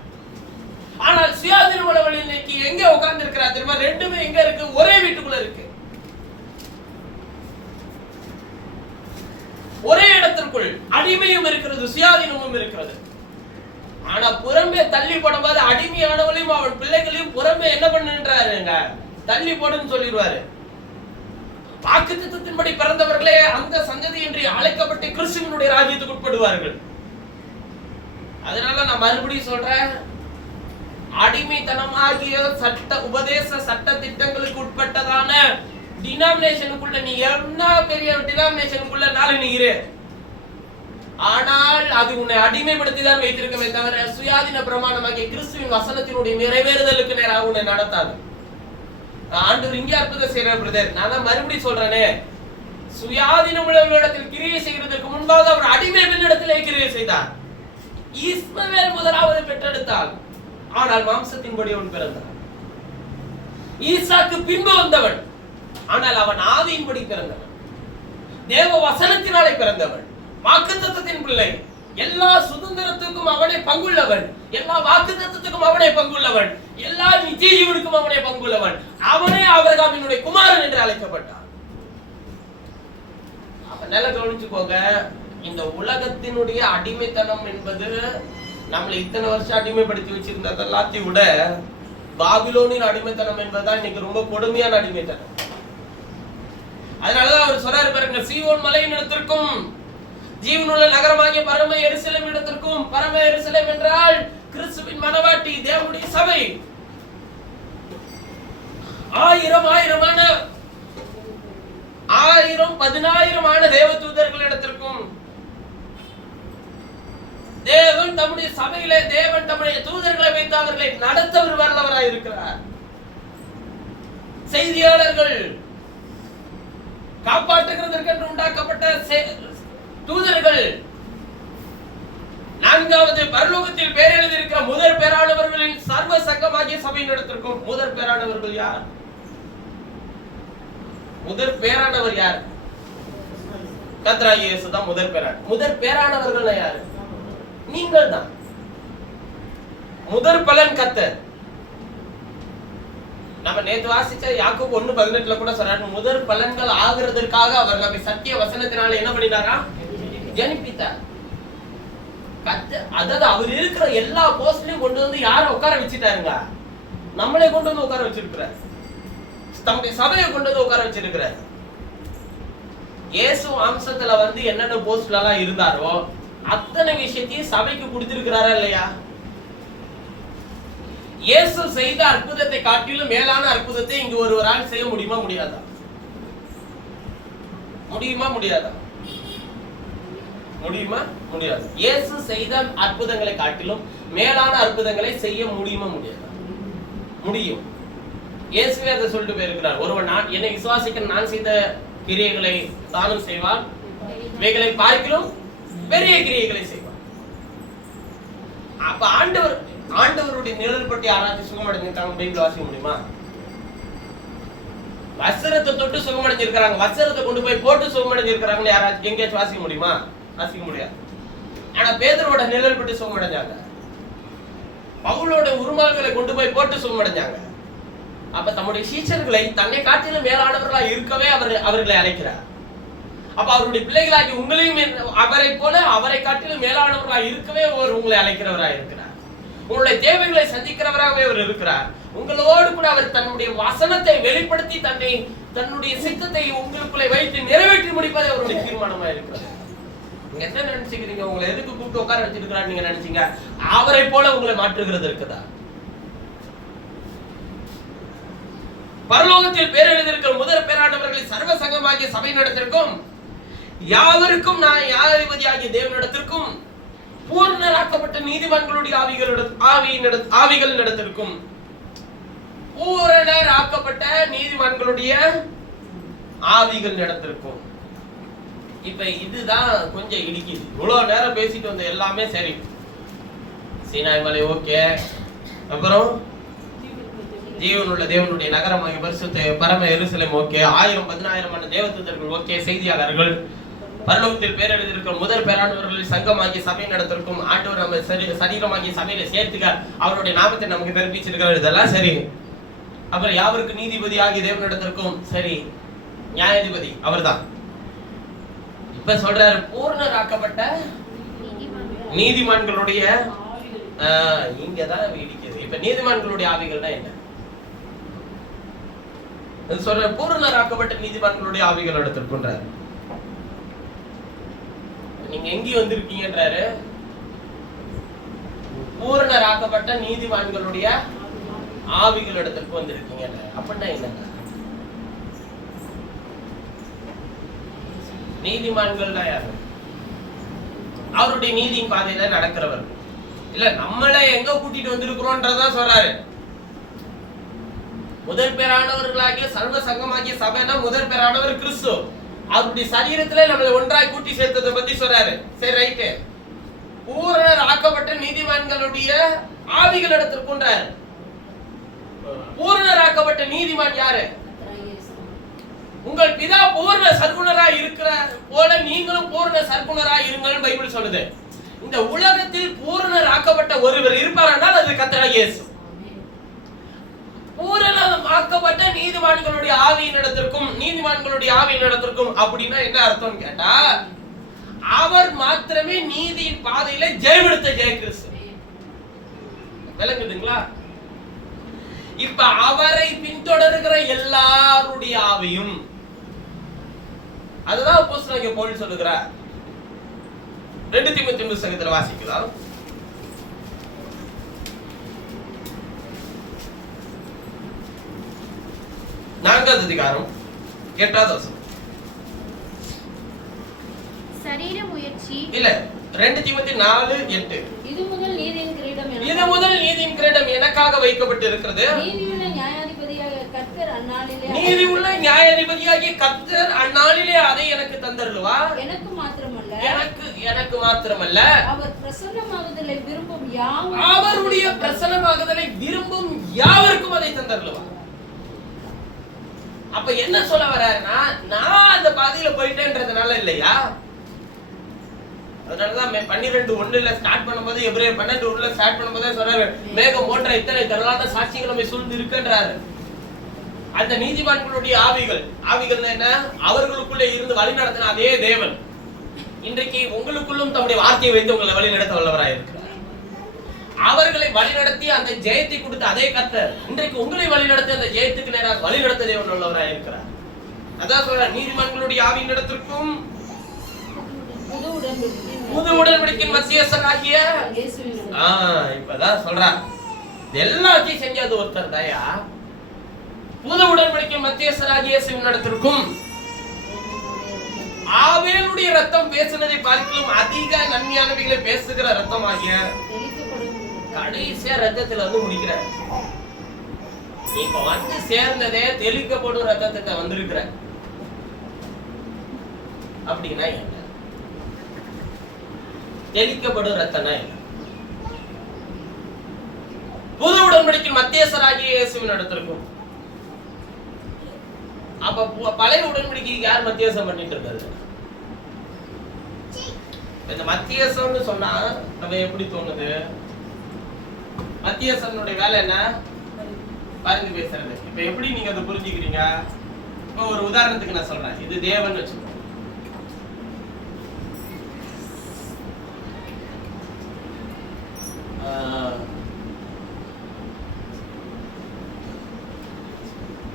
ஆனால் சுயாதீனம் உள்ளவள் இன்னைக்கு எங்க உட்கார்ந்து இருக்கிறார் தெரியுமா? ரெண்டுமே எங்க இருக்கு? ஒரே வீட்டுக்குள்ள இருக்கு. ஒரே இடத்திற்குள் அடிமையும் இருக்கிறது, சுயாதீனமும் இருக்கிறது. ஆனா புறம்பே தள்ளி போடும்போது அடிமையானவளையும் அவள் பிள்ளைகளையும் புறம்பே என்ன பண்ணுன்றாருங்க? தள்ளி போடுன்னு சொல்லிடுவாரு. வாக்குத்தத்தத்தின்படி பிறந்தவர்களே அந்த சந்ததி என்று அழைக்கப்பட்டு கிறிஸ்துவினுடைய ராஜ்யத்துக்கு உட்படுவார்கள். அதனால நான் மறுபடியும் சொல்றேன், அடிமைத்தனமாகிய சட்ட உபதேச சட்ட திட்டங்களுக்கு உட்பட்டதான டினாமினேஷனுக்குள்ள நீ என்ன பெரிய டினாமினேஷனுக்குள்ள நாளை நீரு, ஆனால் அது உன்னை அடிமைப்படுத்தி தான் வைத்திருக்கமே தவிர சுயாதீன பிரமாணமாகிய கிறிஸ்துவின் வசனத்தினுடைய நிறைவேறுதலுக்கு நேராக உன்னை நடத்தாது. ஆண்டவர் இங்கே அற்புதம் செய்யற பிரதர், நான் மறுபடியும் சொல்றேனே, சுயாதீன உள்ளவர்களிடத்தில் கிரியை செய்கிறதுக்கு முன்பாக அவர் அடிமை பெண்ணிடத்திலே கிரியை செய்தார். இஸ்மவேல் முதலாவது பெற்றெடுத்தாள், ஆனால் மாம்சத்தின்படி அவன் பிறந்தான். ஈசாக்கு பின்பு வந்தவன், ஆனால் அவன் ஆவியின்படி பிறந்தவன், தேவ வசனத்தினாலே பிறந்தவன், வாக்குத்தத்தத்தின் பிள்ளை. எல்லா சுதந்திரத்துக்கும் அவனே பங்குள்ளவன், எல்லா வாக்குத்தத்தத்துக்கும் அவனே பங்குள்ளவன், எல்லா நித்திய ஜீவனுக்கும் அவனே பங்குள்ளவன். அவனே ஆபிரகாமினுடைய குமாரன் என்று அழைக்கப்பட்டான். அப்ப நல்லா கவனிச்சுக்கோங்க, இந்த உலகத்தினுடைய அடிமைத்தனம் என்பது நம்மளை இத்தனை வருஷம் அடிமைப்படுத்தி வச்சிருந்தது எல்லாத்தையும் விட பாபிலோனின் அடிமைத்தனம் என்பதுதான் இன்னைக்கு ரொம்ப கொடுமையான அடிமைத்தனம். அதனாலதான் அவர் சொல்றாரு பாருங்க, சீயோன் மலையின் இடத்திற்கும் ஜீவனுள்ள நகரமாகிய பரம எருசலேம் இடத்திற்கும். பரம எருசலேம் என்றால் கிறிஸ்துவின் மனவாட்டி, தேவனுடைய சபை. ஆயிரமான 10,000 தேவ தூதர்கள் இடத்திற்கும். தேவன் தம்முடைய சபையிலே தேவன் தம்முடைய தூதர்களை வைத்து அவர்களை நடத்த வல்லவராய் இருக்கிறார். செய்தியாளர்கள், காப்பாற்றுகிறதற்கு உண்டாக்கப்பட்ட தூதர்கள், 4வது பரலோகத்தில் பேர் எழுதியிருக்கிற முதற் பேரானவர்களின் சர்வ சங்கமாகிய சபையின் இடத்திற்கும். முதற் பேரானவர்கள் யார்? முதற் பேரானவர் யார்? கர்த்தராகிய இயேசு தான் முதற் பேரானவர். முதற் பேரானவர்கள் யாரு? நீங்கள் தான். முதற் பலன் கர்த்தர். நம்ம நேத்து வாசிச்ச யாக்கோபு 1:18 கூட சொல்றாரு, முதற் பலன்கள் ஆகிறதற்காக அவர்களை சத்திய வசனத்தினால என்ன பண்ணினாரா? ஜனிப்பித்தார். அதாவது அவர் இருக்கிற எல்லா போஸ்ட்லயும் கொண்டு வந்து யார உட்கார வச்சுட்டாருங்க? நம்மளே கொண்டு வந்து உட்கார வச்சிருக்கிறார். தம்முடைய சபையை கொண்டு வந்து உட்கார வச்சிருக்கிறார். இயேசு வம்சத்துல வந்து என்னென்ன போஸ்ட்ல எல்லாம் இருந்தாரோ அத்தனை விஷயத்தையும் சபைக்கு கொடுத்திருக்கிறாரா இல்லையா? இயேசு செய்த அற்புதத்தை காட்டிலும் மேலான அற்புதத்தை இங்கு ஒருவரால் செய்ய முடியுமா முடியாதா? முடியுமா முடியாதா? முடியுமா முடியாது. இயேசு செய்த அற்புதங்களை காட்டிலும் மேலான அற்புதங்களை செய்ய முடியுமா முடியாதா? முடியும். இயேசுவே அதை சொல்லிட்டு போயிருக்கிறார். ஒருவன் என்னை விசுவாசிக்க நான் செய்த கிரியைகளை தானும் செய்வான், இவைகளை பார்க்கிலும் பெரிய கிரியைகளை செய்வான். அப்ப ஆண்டவருடைய நிழல் பற்றி யாராச்சும் சுகமடைஞ்சிருக்காங்க? பைபிள் வாசிக்க முடியுமா? வஸ்திரத்தை தொட்டு சுகமடைஞ்சிருக்காங்க, வஸ்திரத்தை கொண்டு போய் போட்டு சுகமடைஞ்சிருக்காங்க. யாராச்சும் எங்கேயாச்சும் வாசிக்க முடியுமா? வாசிக்க முடியாது. ஆனா பேதுருவோட நிழல் பட்டு சுகமடைஞ்சாங்க, பவுலோட உருமால்களை கொண்டு போய் போட்டு சுகமடைஞ்சாங்க. அப்ப தம்முடைய சீஷர்களை தன்னை காட்டிலும் மேலானவர்களாக இருக்கவே அவர்களை அழைக்கிறார். அப்ப அவருடைய பிள்ளைகளாகி உங்களையும் அவரை போல அவரை காட்டிலும் மேலானவர்களாக இருக்கவே அவர் உங்களை அழைக்கிறவராக இருக்கிறார். உங்களுடைய தேவைகளை சந்திக்கிறவராகவே அவர் இருக்கிறார். உங்களோடு கூட அவர் தன்னுடைய வசனத்தை வெளிப்படுத்தி தன்னுடைய சித்தத்தை உங்களுக்குள்ளே வைத்து நிறைவேற்றி முடிப்பதை அவருடைய தீர்மானமா இருக்கிறார். நீங்க என்ன நினைச்சுக்கிறீங்க? உங்களை எதுக்கு கூப்பிட்டு உட்கார வச்சிருக்கிறார் நீங்க நினைச்சீங்க? அவரை போல உங்களை மாற்றுகிறது இருக்குதா? பரலோகத்தில் பேர் எழுதியிருக்கிற முதற் பேரானவர்களை சர்வ சங்கமாகிய சபை நடத்திற்கும், யாவருக்கும் நான் யாதிபதியாகிய தேவனிடத்திற்கும், பூர்ணராக்கப்பட்ட நீதிமான்களுடைய ஆவிகள் நடத்திற்கும். பூரணராக்கப்பட்ட நீதிமான்களுடைய ஆவிகள் நடத்திற்கும். இப்ப இதுதான் கொஞ்சம் இடிக்குது. இவ்வளவு நேரம் பேசிட்டு வந்த எல்லாமே சரி, சீனாய் மலை ஓகே, அப்புறம் ஜீவனுள்ள தேவனுடைய நகரமாகிய பரிசுத்த பரம எருசலேம் ஓகே, 1000-10,000 தேவதூதர்கள் ஓகே, செய்தியாளர்கள், பரலோகத்தில் பேர் எழுதியிருக்கிற முதற் பேரானவர்களில் சங்கமாகிய சபை நடத்திற்கும், ஆண்டவர் நம்ம சரீரமாகிய சபையில சேர்த்துக்க அவருடைய நாமத்தை நமக்கு தெரிவிச்சிருக்கிறார். இதெல்லாம் சரி. அப்புறம் யாவருக்கு நீதிபதி ஆகிய தேவனிடத்திற்கும் சரி, நியாயாதிபதி அவர்தான். இப்ப சொல்றாரு பூர்ணராக்கப்பட்ட நீதிமான்களுடைய இங்கதான் இடிக்குது. இப்ப நீதிமான்களுடைய ஆவிகள்னா என்ன சொல்ற? பூர்ணராக்கப்பட்ட நீதிமான்களுடைய ஆவிகள் எடுத்திருக்கின்றார். நீங்க எங்க வந்திருக்கீங்கன்றாரு? பூரணராக்கப்பட்ட நீதிமான்களுடைய ஆவிகள் இடத்திற்கு வந்திருக்கீங்க. அப்படின்னா என்னங்க? நீதிமான்கள் யாரு? அவருடைய நீதியின் பாதையில நடக்கிறவர் இல்ல. நம்மளை எங்க கூட்டிட்டு வந்திருக்கிறோம்ன்றதா சொல்றாரு. முதற் பேரானவர்களாகிய சர்வ சங்கமாகிய சபைனா முதற் பேரானவர் கிறிஸ்து. அவருடைய சரீரத்திலே நம்மளை ஒன்றாய் கூட்டி சேர்த்ததை பத்தி சொல்றாரு. சரி, ரைட்டு. பூரணர் ஆக்கப்பட்ட நீதிமான்களுடைய ஆவிகள் எடுத்திருக்கின்றார். பூரணர் ஆக்கப்பட்ட நீதிமான் யாரு? உங்கள் பிதா பூர்ண சர்க்குணராய் இருக்கிறார் போல நீங்களும் பூர்ண சர்க்குணராய் இருங்கள் பைபிள் சொல்லுது. இந்த உலகத்தில் பூரணர் ஆக்கப்பட்ட ஒருவர் இருப்பார், அது கர்த்தராகிய இயேசு. பூரணம் ஆக்கப்பட்ட நீதிமான்களுடைய ஆவியின் இடத்திற்கும் நீதிமான்களுடைய ஆவியின் இடத்திற்கும் அப்படின்னா என்ன அர்த்தம் கேட்டா, அவர் மாத்திரமே நீதியின் பாதையில ஜெயமெடுத்த ஜெயகிறிஸ்து. விளங்குதுங்களா? இப்ப அவரை பின்தொடர்கிற எல்லாருடைய ஆவியும் அதுதான் அப்போஸ்தலனாகிய பவுல் சொல்லுகிறார். 2 தீமோத்தேயு புத்தகத்தில் வாசிக்கலாம். 4வது அதிகாரம் 8வது வசனம். சரீர முயற்சி இல்ல 2 தீமோத்தேயு 4:8. இது முதல் நீதியின் கிரீடம் எனக்காக வைக்கப்பட்டு இருக்கிறது. நீதியுள்ள நியாயாதிபதியாகிய கர்த்தர் அந்நாளிலே அதை எனக்கு தந்தருளுவா. எனக்கு மாத்திரமல்ல அவர் பிரசன்னமாகுதலை விரும்பும் அவருடைய பிரசன்னமாகுதலை விரும்பும் யாவருக்கும் அதை தந்தருளுவா. அப்ப என்ன சொல்ல வர்றாருன்னா, நான் அந்த பாதையில போயிட்டேன்றதுனால இல்லையா. அதனாலதான் 12:1 ஸ்டார்ட் பண்ணும்போது, எபிரேயர் 12:1 ஸ்டார்ட் பண்ணும்போது சொல்றாரு, மேகம் போன்ற இத்தனை திரளான சாட்சிகள் நம்மை சூழ்ந்து இருக்குன்றாரு. அந்த நீதிமான்களுடைய ஆவிகள் என்ன, அவர்களுக்குள்ளே இருந்து வழி நடத்தின அதே தேவன் இன்றைக்கு உங்களுக்குள்ளும் தம்முடைய வார்த்தையை வைத்து உங்களை வழி நடத்த வல்லவராய் இருக்கிறார். அவர்களை வழிநடத்தி அந்த ஜெயத்தை கொடுத்த அதே கர்த்தர் இன்றைக்கு உங்களை வழிநடத்தி அந்த ஜெயத்துக்கு நேராக வழிநடத்த தேவன் உள்ளவராய் இருக்கிறார். அதான் சொல்ற, நீதிமான்களுடைய ஆவியின் இடத்திற்கும் புது உடன்படிக்கையின் மத்தியஸ்தராகிய இப்பதான் சொல்றார். எல்லாத்தையும் செஞ்சது ஒருத்தர் தாயா. புது உடன்படிக்கையின் மத்தியஸ்தராகிய இயேசுவின் இடத்திற்கும் ஆபேலுடைய ரத்தம் பேசுனதை பார்க்கலாம் அதிக நன்மையானவைகளை பேசுகிற ரத்தமாகிய கடைசியா ரத்தத்துல முடிக்கிறார். இப்ப சேர்ந்ததே தெளிக்கப்படும் ரத்தத்தை வந்திருக்கிற அப்படின்னா என்ன? தெளிக்கப்படும் ரத்தம்னா என்ன? புது உடன்படிக்கையின் மத்தியஸ்தராகிய இயேசுவின் இடத்திற்கும். அப்ப பழைய உடன்படிக்கைக்கு யார் மத்தியஸ்தம் பண்ணிட்டு இருக்காரு? இந்த மத்தியஸ்தம்னு சொன்னா நம்ம எப்படி தோணுது? மத்தியஸ்தனுடைய வேலை என்ன? பரிந்து பேசுறது. இப்ப எப்படி நீங்க அதை புரிஞ்சுக்கிறீங்க? இப்ப ஒரு உதாரணத்துக்கு நான் சொல்றேன், இது தேவன் வச்சுக்கோ.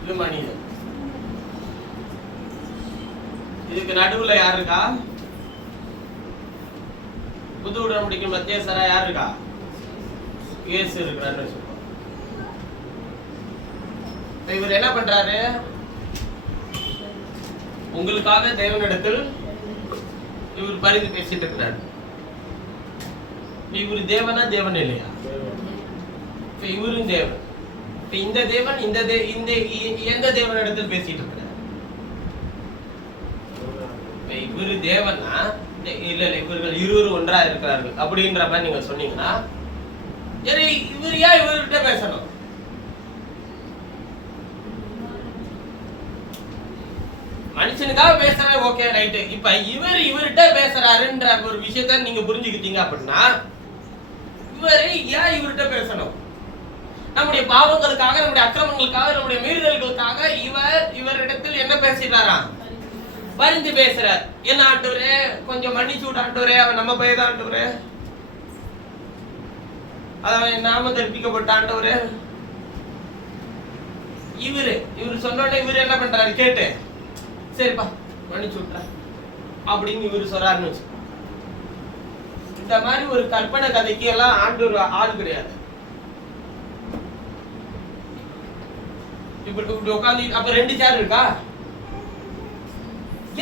இது மனிதன். இதுக்கு நடுவுல யார் இருக்கா? புது உடன்படிக்கையின் மத்தியஸ்தரா யார் இருக்கா? இயேசு இருக்கிறாரு. இவர் என்ன பண்றாரு? உங்களுக்காக தேவனிடத்தில் இவர் பரிந்து பேசிட்டு இருக்கிறார். இவர் தேவனா தேவன் இல்லையா? இவரும் தேவன். இந்த தேவன் எந்த தேவனிடத்தில் பேசிட்டு இருக்கிறார்? இவரு தேவனா இல்ல இவர்கள் இருவரும் ஒன்றா இருக்கிறார்கள் அப்படின்ற மாதிரி நீங்க சொன்னீங்கன்னா, இவர் ஏன் இவர்கிட்ட பேசணும்? மனுஷனுக்காக பேசுற ஓகே ரைட்டு. இப்ப இவர்கிட்ட பேசுறாருன்ற ஒரு விஷயத்த நீங்க புரிஞ்சுக்கிட்டீங்க அப்படின்னா, ஏன் இவர்கிட்ட பேசணும்? நம்முடைய பாவங்களுக்காக, நம்முடைய அக்கிரமங்களுக்காக, நம்முடைய மீறுதல்களுக்காக இவரிடத்தில் என்ன பேசிட்டாராம்? பரிந்து பேசுறார். என்ன ஆண்டவரே, கொஞ்சம் மன்னிச்சு விட்டு ஆண்டவரே, அவன் நம்ம பையன் தான் ஆண்டவரே, அவன் நாம தரிப்பிக்கப்பட்ட ஆண்டவரே. இவரு சொன்னோட இவரு என்ன பண்றாரு? கேட்டு சரிப்பா மன்னிச்சு விட்டுற அப்படின்னு இவரு சொல்றாருன்னு வச்சு. இந்த மாதிரி ஒரு கற்பனை கதைக்கு எல்லாம் ஆண்டவர் ஆள் கிடையாது. இப்படி உட்காந்து அப்ப 2 சேர் இருக்கா?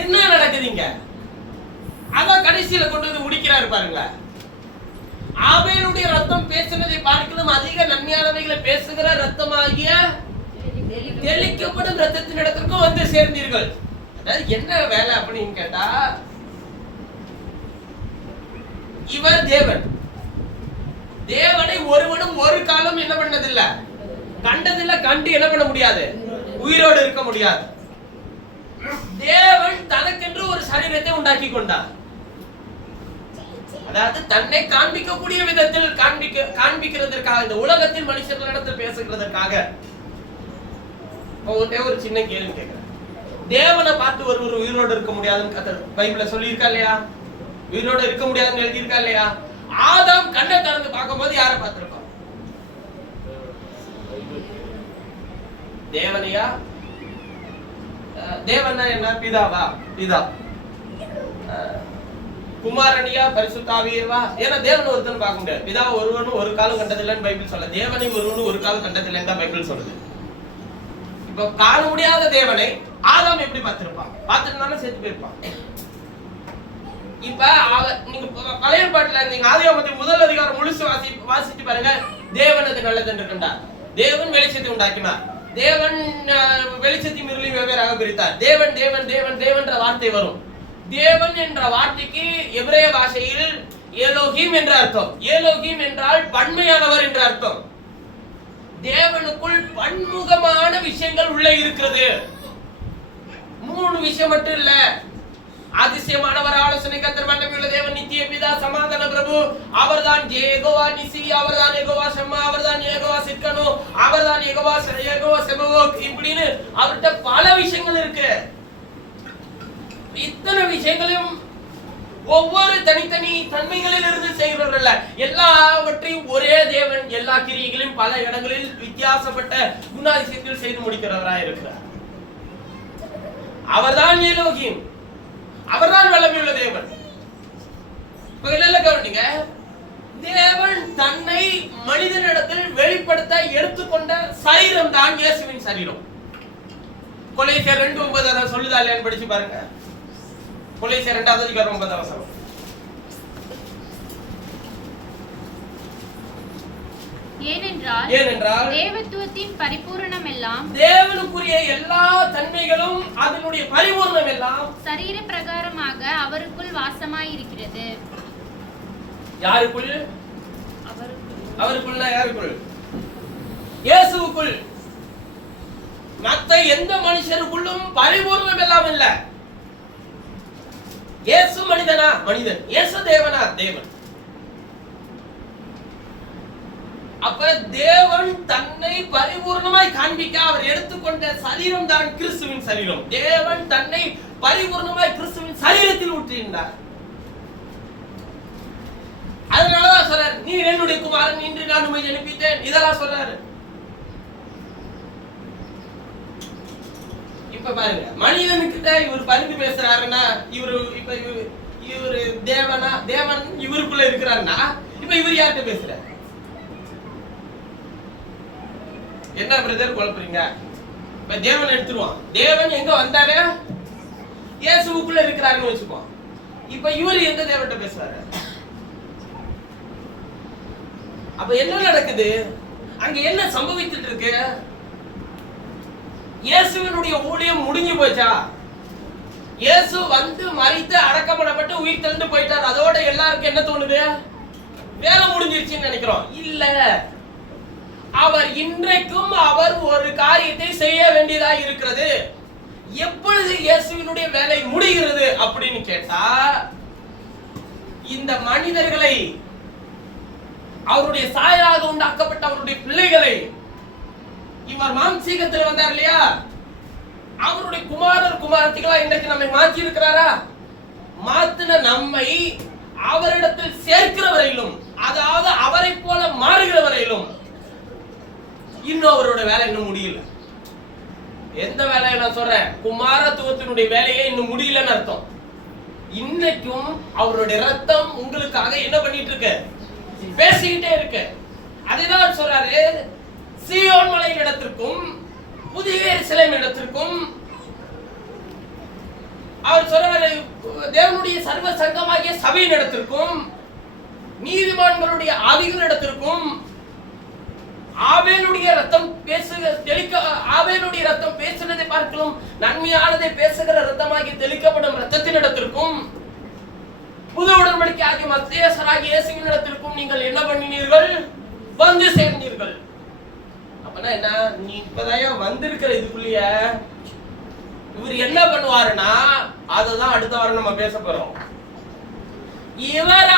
என்ன நடக்குதுங்க? அதான் கடைசியில கொண்டு வந்து முடிக்கிறாரு பாருங்க. ஆபேலுடைய ரத்தம் பேசுனதை பார்க்கலாம் அதிக நன்மையானவைகளை பேசுகிற ரத்தமாகிய தெளிக்கப்படும் ரத்தத்தின் இடத்திற்கும் வந்து சேர்ந்தீர்கள். அதாவது என்ன வேலை அப்படின்னு கேட்டா, இவர் தேவனை ஒருவனும் ஒரு காலம் என்ன பண்ணதில்ல, கண்டதில்ல, கண்டு என்ன பண்ண முடியாது, உயிரோடு இருக்க முடியாது. தேவன் தனக்கென்று ஒரு சரீரத்தை உண்டாக்கி கொண்டார். அதாவது தன்னை காண்பிக்கக்கூடிய விதத்தில் காண்பிக்கிறதற்காக, இந்த உலகத்தில் மனுஷர்களிடத்தில் பேசுகிறதற்காக. ஒரு சின்ன கேள்வி கேட்கிறேன். தேவனை பார்த்து ஒருவர் உயிரோடு இருக்க முடியாதுன்னு பைபிள்ல சொல்லி இருக்கா இல்லையா? உயிரோடு இருக்க முடியாதுன்னு எழுதி இருக்கா இல்லையா? ஆதாம் கண்ணை திறந்து பார்க்கும்போது யாரை பார்த்திருப்பான்? தேவனையா? தேவன்னா என்ன? பிதாவா? பிதா. குமாரனியா? பரிசுத்தாவியவா? ஏன்னா தேவன் ஒருத்தன் பார்க்க முடியாது. பிதாவை ஒருவனும் ஒரு காலம் கண்டதில்லைன்னு பைபிள் சொல்ல, தேவனை ஒருவனும் ஒரு காலம் கண்டதில்லைன்னு தான் பைபிள் சொல்லுது. இப்ப காண முடியாத தேவனை ஆதாம் எப்படி பார்த்திருப்பான்? பார்த்திருந்தாலும் சேர்த்து போயிருப்பான். இப்ப நீங்க பழைய பாட்டுல நீங்க ஆதியாகமத்தின் முதல் அதிகாரம் முழுசு வாசிச்சு பாருங்க. தேவன் அது நல்லது என்று கண்டார். தேவன் வெளிச்சத்தை உண்டாக்கினார். தேவன் வெளிச்சத்தையும் இருளையும் வெவ்வேறாக பிரித்தார். தேவன் தேவன் தேவன் தேவன் என்ற வார்த்தை வரும். தேவன் என்ற வார்த்தைக்கு எபிரேய பாஷையில் எலோஹிம் என்ற அர்த்தம். எலோஹிம் என்றால் பன்மையானவர் என்ற அர்த்தம். தேவனுக்குள் பன்முகமான விஷயங்கள் உள்ள இருக்கிறது. 3 விஷயம் மட்டும் இல்ல. அதிசயமானவர், ஆலோசனை கர்த்தர், வல்லமையுள்ள தேவன், நித்திய பிதா, சமாதான பிரபு, அவர்தான் யெகோவா நிசி, அவர்தான் யெகோவா ஷம்மா, அவர்தான் யெகோவா சித்கனு, அவர்தான் யெகோவா செபவோக். இப்படின்னு அவர்கிட்ட பல விஷயங்கள் இருக்கு. இத்தனை விஷயங்களையும் ஒவ்வொரு தனித்தனி தன்மைகளில் இருந்து செய்கிறவர்கள் எல்லாவற்றையும் ஒரே தேவன் எல்லா கிரியைகளையும் பல இடங்களில் வித்தியாசப்பட்ட குணாதிசயத்தில் செய்து முடிக்கிறவராய் இருக்கிறார். அவர்தான் எலோகிம், அவர்தான் வல்லமையுள்ள தேவன். கவனிங்க, தேவன் தன்னை மனிதனிடத்தில் வெளிப்படுத்த எடுத்துக்கொண்ட சரீரம் தான் இயேசுவின் சரீரம். கொலைசேர் 2:9 அதை சொல்லுதா இல்லையான்னு படிச்சு பாருங்க. கொலைசேர் 2:9. ஏனென்றால் தேவத்துவத்தின் பரிபூரணம் எல்லாம், தேவனுக்குரிய எல்லா தன்மைகளும் அதனுடைய பரிபூரணம் எல்லாம் சரீர பிரகாரமாக அவருக்குள் வாசமாய் இருக்கிறது. யாருக்குள்? அவருக்குள்ள. யாருக்குள்? இயேசுவுக்குள். மத்த எந்த மனுஷருக்குள்ளும் பரிபூரணம் எல்லாம் இல்ல. இயேசு மனிதனா? மனிதன். இயேசு தேவனா? தேவன். அப்ப தேவன் தன்னை பரிபூர்ணமாய் காண்பிக்க அவர் எடுத்துக்கொண்ட சரீரம் தான் கிறிஸ்துவின் சரீரம். தேவன் தன்னை பரிபூர்ணமாய் கிறிஸ்துவின் சரீரத்தில் ஊற்றினார். அதனாலதான் சொல்றாரு, நீ என்னுடைய குமாரன், இன்று நான் உம்மை ஜனிப்பித்தேன். இதெல்லாம் சொல்றாரு. இப்ப பாருங்க, மனிதனுக்கு தான் இவர் பரிந்து பேசுறாருன்னா இவரு தேவனா? தேவன் இவருக்குள்ள இருக்கிறாருன்னா இப்ப இவர் யார்கிட்ட பேசுறாரு? என்ன பிரதர் குழப்பறீங்க? இப்ப தேவன் எடுத்துருவான். தேவன் எங்க வந்தாரு? இயேசுவுக்குள்ள இருக்கிறாருன்னு வச்சுப்போம். இப்ப இவரு எந்த தேவன்கிட்ட பேசுறாரு? அப்ப என்ன நடக்குது? அங்க என்ன சம்பவித்துட்டு இருக்கு? இயேசுவினுடைய ஊழியம் முடிஞ்சு போச்சா? இயேசு வந்து மரித்து அடக்கம் பண்ணப்பட்டு உயிர் தெழுந்து போயிட்டார். அதோட எல்லாருக்கும் என்ன தோணுது? வேலை முடிஞ்சிருச்சுன்னு நினைக்கிறோம். இல்ல, அவர் இன்றைக்கும் அவர் ஒரு காரியத்தை செய்ய வேண்டியதா இருக்கிறது. எப்பொழுது இயேசுவினுடைய வேலை முடிகிறது அப்படின்னு கேட்டா, இந்த மனிதர்களை, அவருடைய சாயலாக உண்டாக்கப்பட்ட அவருடைய பிள்ளைகளை, இவர் மாம்சீகத்தில் வந்தார் இல்லையா, அவருடைய குமாரர் குமாரத்திகளா இன்றைக்கு நம்மை மாற்றி இருக்கிறாரா? மாத்தின நம்மை அவரிடத்தில் சேர்க்கிற வரையிலும், அதாவது அவரை போல மாறுகிற வரையிலும் இன்னும் அவரோட வேலை இன்னும் முடியல. எந்த வேலையை நான் சொல்றேன்? குமாரத்துவத்தினுடைய வேலையை இன்னும் முடியலன்னு அர்த்தம். இன்னைக்கும் அவருடைய ரத்தம் உங்களுக்காக என்ன பண்ணிட்டு இருக்கு? பேசிக்கிட்டே இருக்கு. அதுதான் சொல்றாரு, சீயோன் மலையின் இடத்திற்கும் புதிய எருசலேம் இடத்திற்கும் அவர் சொல்றாரு, தேவனுடைய சர்வ சங்கமாகிய சபையின் இடத்திற்கும் நீதிமான்களுடைய ஆவிகள் இடத்திற்கும் ஆபேலுடைய ரத்தம் ஆபேலுடைய ரத்தம் பேசுனதை பார்க்கலாம் நன்மையானதை பேசுகிற ரத்தமாகி தெளிக்கப்படும் ரத்தத்தின் இடத்திற்கும் புது உடன்படிக்கை ஆகிய மத்தியஸ்தராகிய இயேசுவின் இடத்திற்கும் நீங்கள் என்ன பண்ணினீர்கள்? வந்து சேர்ந்தீர்கள். அப்பனா என்ன? நீ இப்பதான் வந்திருக்கிற இதுக்குள்ளேய இவர் என்ன பண்ணுவாருன்னா, அததான் அடுத்த வாரம் நம்ம பேச போறோம்.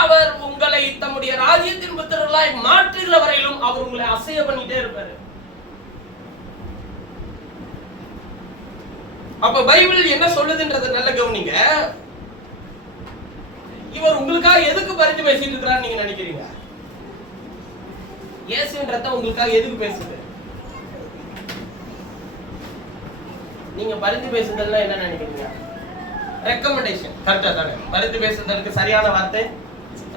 அவர் உங்களை தம்முடைய ராஜ்யத்தின் புத்திரர்களாய் மாற்றுகிற வரையிலும் அவர் உங்களை அசைய பண்ணிட்டே இருப்பாரு. அப்ப பைபிள் என்ன சொல்லுதுன்றத நல்ல கவனிங்க. இவர் உங்களுக்காக எதுக்கு பரிந்து பேசிட்டு இருக்கிறான்னு நீங்க நினைக்கிறீங்க? இயேசுவின் ரத்தம் உங்களுக்காக எதுக்கு பேசுது? நீங்க பரிந்து பேசுதல்னா என்ன நினைக்கிறீங்க? ரெக்கமெண்டேஷன். கரெக்டா தானே? பரிந்து பேசுதலுக்கு சரியான வார்த்தை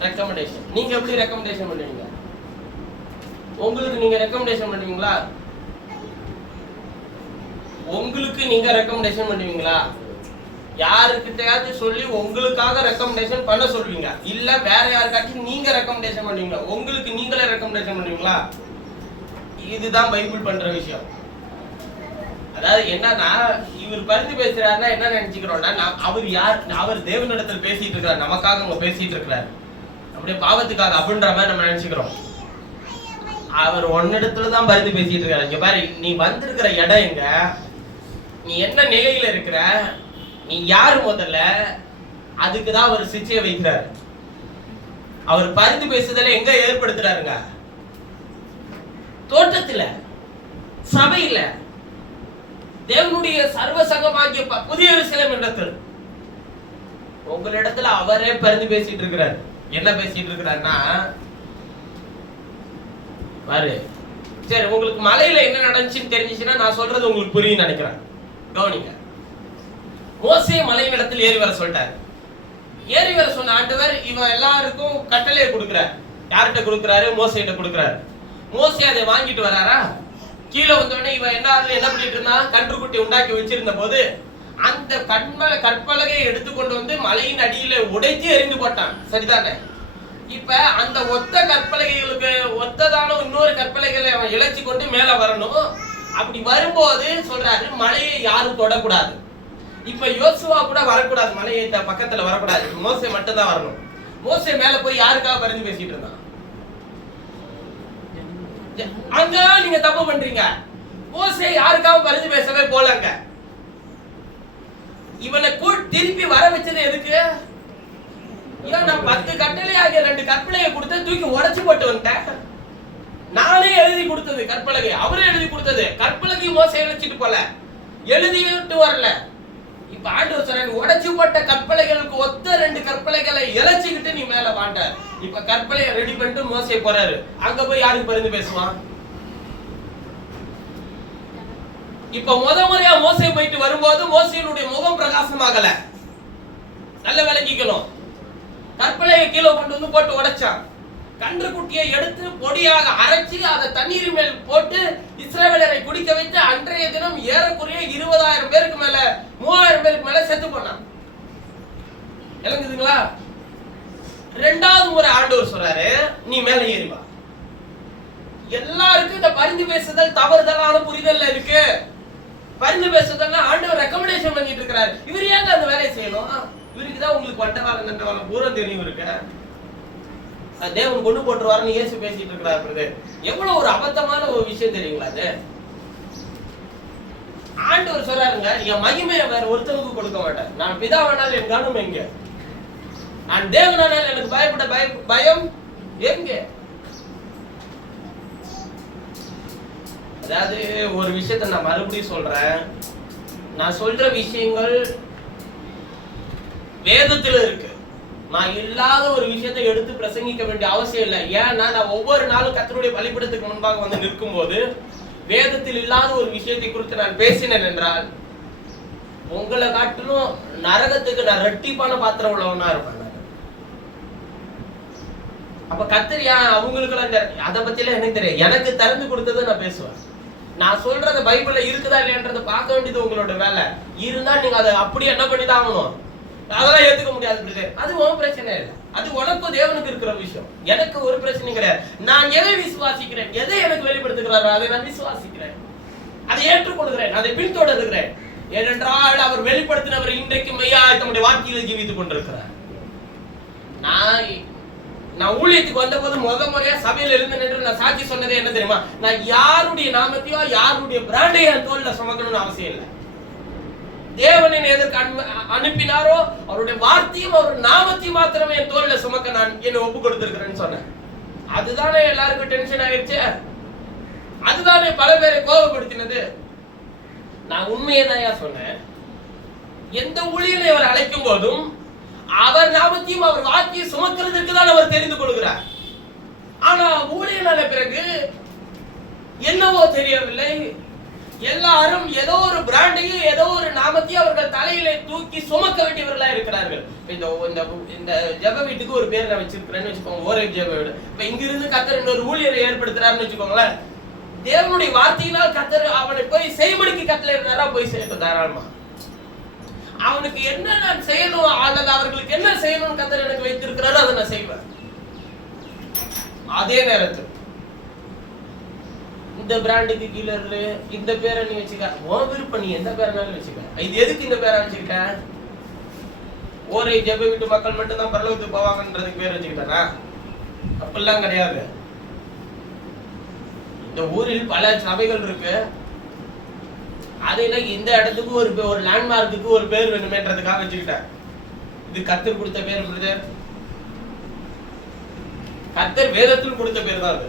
ரெக்கமெண்டேஷன். நீங்க எப்படி ரெக்கமெண்டேஷன் பண்ணுவீங்க? உங்களுக்கு நீங்க ரெக்கமெண்டேஷன் பண்ணுவீங்களா? உங்களுக்கு நீங்க ரெக்கமெண்டேஷன் பண்ணுவீங்களா? யாருக்கிட்டயாவது சொல்லி உங்களுக்காக ரெக்கமெண்டேஷன் பண்ண சொல்வீங்க, இல்ல வேற யாருக்காச்சும் நீங்க ரெக்கமெண்டேஷன் பண்ணுவீங்களா? உங்களுக்கு நீங்களே ரெக்கமெண்டேஷன் பண்ணுவீங்களா? இதுதான் பைபிள் பண்ற விஷயம். அதாவது என்னன்னா, இவர் பரிந்து பேசுறாருன்னா என்ன நினைச்சுக்கிறோம்னா, அவர் யார்? அவர் தேவனிடத்தில் பேசிட்டு இருக்கிறார், நமக்காக அவங்க பேசிட்டு இருக்கிறார், அப்படியே பாவத்துக்காக அப்படின்ற மாதிரி நம்ம நினைச்சுக்கிறோம். அவர் ஒன்னிடத்துல தான் பரிந்து பேசிட்டு இருக்காரு. இங்க பாரு, நீ வந்திருக்கிற இடம் எங்க, நீ என்ன நிலையில இருக்கிற, நீ யாரு முதல்ல, அதுக்குதான் அவர் சிச்சையை வைக்கிறார். அவர் பரிந்து பேசுதல எங்க ஏற்படுத்துறாருங்க? தோட்டத்துல, சபையில, தேவனுடைய சர்வசங்கமாகிய புதிய எருசலேம் இடத்தில் உங்களிடத்துல அவரே பரிந்து பேசிட்டு இருக்கிறார். என்ன பேசிட்டு இருக்கிறார்னா, பாரு, சரி, உங்களுக்கு மலையில என்ன நடந்துச்சுன்னு தெரிஞ்சிச்சுன்னா நான் சொல்றது உங்களுக்கு புரியும் நினைக்கிறேன். கவனிங்க. மோசே மலையின் இடத்தில் ஏறி வர சொல்லிட்டாரு. ஏறி வர சொன்ன ஆண்டவர் இவன் எல்லாருக்கும் கட்டளையை கொடுக்கிறார். யார்கிட்ட கொடுக்கிறாரு? மோசேகிட்ட கொடுக்கிறாரு. மோசே அதை வாங்கிட்டு வராரா? கீழே வந்தோடனே இவன் என்ன பண்ணிட்டு இருந்தான்? கன்றுக்குட்டி உண்டாக்கி வச்சிருந்த போது அந்த கற்பலகையை எடுத்துக்கொண்டு வந்து மலையின் அடியில உடைத்து எரிந்து போட்டான். சரிதானே? இப்ப அந்த ஒத்த கற்பலகைகளுக்கு ஒத்ததான இன்னொரு கற்பலகைகளை அவன் இழைச்சி கொண்டு மேல வரணும். அப்படி வரும்போது சொல்றாரு, மலையை யாரும் தொடக்கூடாது. இப்ப யோசுவா கூட வரக்கூடாது, மலையை பக்கத்துல வரக்கூடாது, மோசே மட்டும் தான் வரணும். மோசே மேல போய் யாருக்காக பரிந்து பேசிட்டு இருந்தான்? அங்க நீங்க தப்பு பண்றீங்க. மோசே யாருக்காக பரிந்து பேசவே போலங்க. இவனை திருப்பி வர வச்சது எதுக்கு? ஏன் நான் 10 கட்டளை ஆகிய 2 கற்பலகையை கொடுத்து தூக்கி உடைச்சு போட்டு வந்துட்டேன். நானே எழுதி கொடுத்தது கற்பலகை, அவரே எழுதி கொடுத்தது கற்பலகை. மோசே எழுச்சிட்டு போல, எழுதிட்டு வரல. இப்ப ஆண்டவர் சொல்றாரு, உடைச்சு போட்ட கற்பலைகளுக்கு ஒத்த 2 கற்பலைகளை இழைச்சிக்கிட்டு நீ மேல வாண்டார். இப்ப கற்பலையை ரெடி பண்ணிட்டு மோசே போறாரு. அங்க போய் யாருக்கு பரிந்து பேசுவான்? இப்ப முறையா மோசே போயிட்டு வரும்போது மோசேனுடைய முகம் பிரகாசமாகல. நல்ல விளங்கிக்கணும். கற்பலையை கீழே கொண்டு வந்து போட்டு உடைச்சான். கன்றுக்குட்டியை எடுத்து பொடியாக அரைச்சி அதை தண்ணீர் மேல் போட்டு இஸ்ரவேலரை குடிக்க வைத்து அன்றைய தினம் ஏறக்குறைய 20,000 பேருக்கு மேல 3,000 பேருக்கு மேல செத்து போனான். விளங்குதுங்களா? 2வது முறை ஆண்டவர் சொல்றாரு, நீ மேல ஏறி வா. எல்லாருக்கும் இந்த பரிந்து பேசுதல் தவறுதலான புரிதல்ல இருக்கு. பரிந்து பேசுதல்னா ஆண்டவர் ரெக்கமெண்டேஷன் பண்ணிட்டு இருக்கிறாரு. இவர் ஏங்க அந்த வேலையை செய்யணும்? இவருக்குதான் உங்களுக்கு வண்டவாளம் பூரா தெரியும் இருக்கு. தேவன் கொண்டு போட்டுருவாருன்னு இயேசு பேசிட்டு இருக்கிறாரு. எவ்வளவு ஒரு அபத்தமான ஒரு விஷயம் தெரியுங்களா? அது ஆண்டவர் சொல்றாருங்க, என் மகிமையை வேற ஒருத்தருக்கு கொடுக்க மாட்டேன். நான் பிதாவானால் என் கனம் எங்க? நான் தேவனானால் எனக்கு பயப்பட பயம் எங்க? அதாவது ஒரு விஷயத்தை நான் மறுபடியும் சொல்றேன். நான் சொல்ற விஷயங்கள் வேதத்துல இருக்கு. நான் இல்லாத ஒரு விஷயத்தை எடுத்து பிரசங்கிக்க வேண்டிய அவசியம் இல்லை. ஏன்னா நான் ஒவ்வொரு நாளும் கர்த்தருடைய பலிபீடத்துக்கு முன்பாக வந்து நிற்கும் போது வேதத்தில் இல்லாத ஒரு விஷயத்தை குறித்து நான் பேசினேன் என்றால் உங்களை காட்டிலும் நரகத்துக்கு நான் ரெட்டிப்பான பாத்திரம் உள்ளவனா இருப்பேன். அப்ப கர்த்தர் அவங்களுக்கு அதை பத்திலாம் எனக்கு தெரியும். எனக்கு திறந்து கொடுத்ததை நான் பேசுவேன். நான் சொல்றது பைபிள்ல இருக்குதா இல்லையன்றதை பார்க்க வேண்டியது உங்களோட வேலை. இருந்தா நீங்க அதை அப்படியே என்ன பண்ணிதான் ஆகணும். அதெல்லாம் ஏத்துக்க முடியாது. அது உன் பிரச்சனை இல்லை. அது உனக்கும் தேவனுக்கு இருக்கிற விஷயம். எனக்கு ஒரு பிரச்சனை கிடையாது. நான் எதை விசுவாசிக்கிறேன், எதை எனக்கு வெளிப்படுத்துகிறாரோ அதை நான் விசுவாசிக்கிறேன், அதை ஏற்றுக்கொள்கிறேன், அதை பின்தொடர்கிறேன். ஏனென்றால் அவர் வெளிப்படுத்தினவர் இன்றைக்கு மெய்யாய் தம்முடைய வார்த்தையில ஜீவித்துக் கொண்டிருக்கிறார். நான் ஊழியத்துக்கு வந்த போது முறையா சபையில இருந்து நின்று நான் சாட்சி சொன்னதே என்ன தெரியுமா? நான் யாருடைய நாமத்தையோ யாருடைய பிராண்டையோ என் தோல்ல சுமக்கணும்னு அவசியம் இல்லை. தேவனின் எதற்கு அனுப்பினாரோ அவருடைய வார்த்தையும் அவர் நாமத்தையும் மாத்திரமே என் தோல்ல சுமக்க நான் என்ன ஒப்பு கொடுத்திருக்கிறேன்னு சொன்னேன். அதுதானே எல்லாருக்கும் டென்ஷன் ஆயிடுச்சு. அதுதானே பல பேரை கோபப்படுத்தினது. நான் உண்மையை தான் சொன்னேன். எந்த ஊழியனை அவர் அழைக்கும் போதும் அவர் நாமத்தையும் அவர் வாக்கியை சுமக்கிறதுக்கு தான் அவர் தெரிந்து கொள்கிறார். ஆனா ஊழியனான பிறகு என்னவோ தெரியவில்லை, எல்லாரும் ஏதோ ஒரு பிராண்டையும் ஏதோ ஒரு நாமத்தையும் அவர்கள் தலையில தூக்கி சுமக்க வேண்டியவர்களா இருக்கிறார்கள். இந்த ஜெப வீட்டுக்கு ஒரு பேர் நான் வச்சிருக்கிறேன்னு வச்சுக்கோங்க, ஒரே ஜெப வீடு. இப்ப இங்கிருந்து கர்த்தர் இன்னொரு ஊழியரை ஏற்படுத்துறாருன்னு வச்சுக்கோங்களேன். தேவனுடைய வார்த்தையினால் கர்த்தர் அவனை போய் செய்படிக்கு கட்டளையிடுறாரா, போய் செய்யட்டும் தாராளமா. அவனுக்கு என்ன நான் செய்யணும் அல்லது அவர்களுக்கு என்ன செய்யணும்னு கர்த்தர் எனக்கு வைத்திருக்கிறாரோ அதை நான் செய்வேன். அதே நேரத்தில் இந்த பிராண்டுக்கு கீழே இந்த பேரை நீ வச்சுக்க, உன் விருப்பம், நீ எந்த பேரனாலும் வச்சுக்க. இது எதுக்கு இந்த பேரை வச்சுக்கிட்ட? ஒரே ஜெப வீட்டு மக்கள் மட்டும் தான் பரலோகத்துக்கு போவாங்கன்றதுக்கு பேர் வச்சுக்கிட்டானா? அப்படிலாம் கிடையாது. இந்த ஊரில் பல சபைகள் இருக்கு. அதுல இந்த இடத்துக்கு ஒரு லேண்ட்மார்க்கு ஒரு பேர் வேணுமேன்றதுக்காக வச்சுக்கிட்டேன். இது கர்த்தர் கொடுத்த பேர். பிரதர், கர்த்தர் வேதத்தில் கொடுத்த பேர் தான் அது.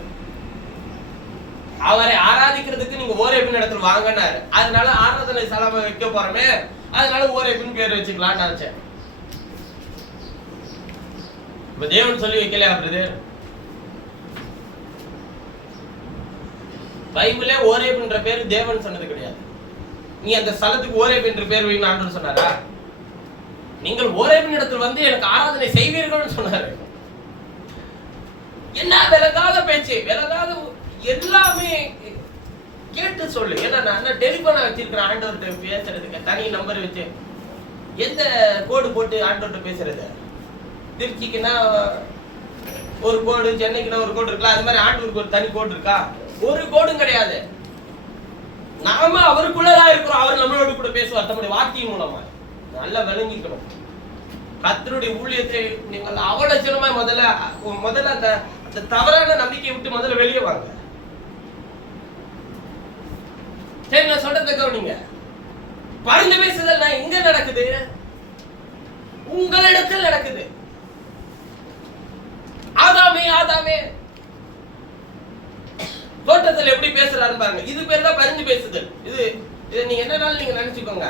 அவரை ஆராதிக்கிறதுக்கு நீங்க ஓரேபின் இடத்துல வாங்கினாரு, அதனால ஆராதனை சலமை வைக்க போறோமே, அதனால ஓரேபின் பேர் வச்சுக்கலாம்னு நினைச்சேன். இப்ப தேவன் சொல்லி வைக்கலையா பிரதர்? பைபிளே ஓரேபின்ற பேர் தேவன் சொன்னது கிடையாது. நீ அந்த ஸ்தலத்துக்கு ஓரேபின்ற பேர் வைன்னு ஆண்டவர் சொன்னாரா? நீங்கள் ஓரேபின் இடத்துல வந்து எனக்கு ஆராதனை செய்வீர்கள்னு சொன்னாரு. என்ன விலகாத பேச்சு, விலகாத எல்லாமே கேட்டு சொல்லு. ஏன்னா நான் டெலிபோனை வச்சிருக்கிறேன் ஆண்டவர்கிட்ட பேசுறதுக்கு, தனி நம்பர் வச்சு. எந்த கோடு போட்டு ஆண்டவர்கிட்ட பேசுறது? திருச்சிக்குன்னா ஒரு கோடு, சென்னைக்குன்னா ஒரு கோடு இருக்குல்ல, அது மாதிரி ஆண்டவருக்கு ஒரு தனி கோடு இருக்கா? ஒரு கோடும் கிடையாது. நாம அவருக்குள்ளதான் இருக்கிறோம், அவர் நம்மளோட கூட பேசுவார் தம்முடைய வார்த்தையின் மூலமா. நல்லா விளங்கிக்கணும். கர்த்தருடைய ஊழியத்தை நீங்கள் அவலட்சணமா முதல்ல அந்த தவறான நம்பிக்கையை விட்டு முதல்ல வெளியே வாங்க. சரி, நான் சொல்றத கவனிங்க. பரிந்து பேசுதல் எங்க நடக்குது? உங்களிடத்தில் நடக்குது. ஆதாமே தோட்டத்தில் எப்படி பேசுறாரு பாருங்க. இது பேர் தான் பரிந்து பேசுதல். இது நீங்க என்னன்னாலும் நீங்க நினைச்சுக்கோங்க.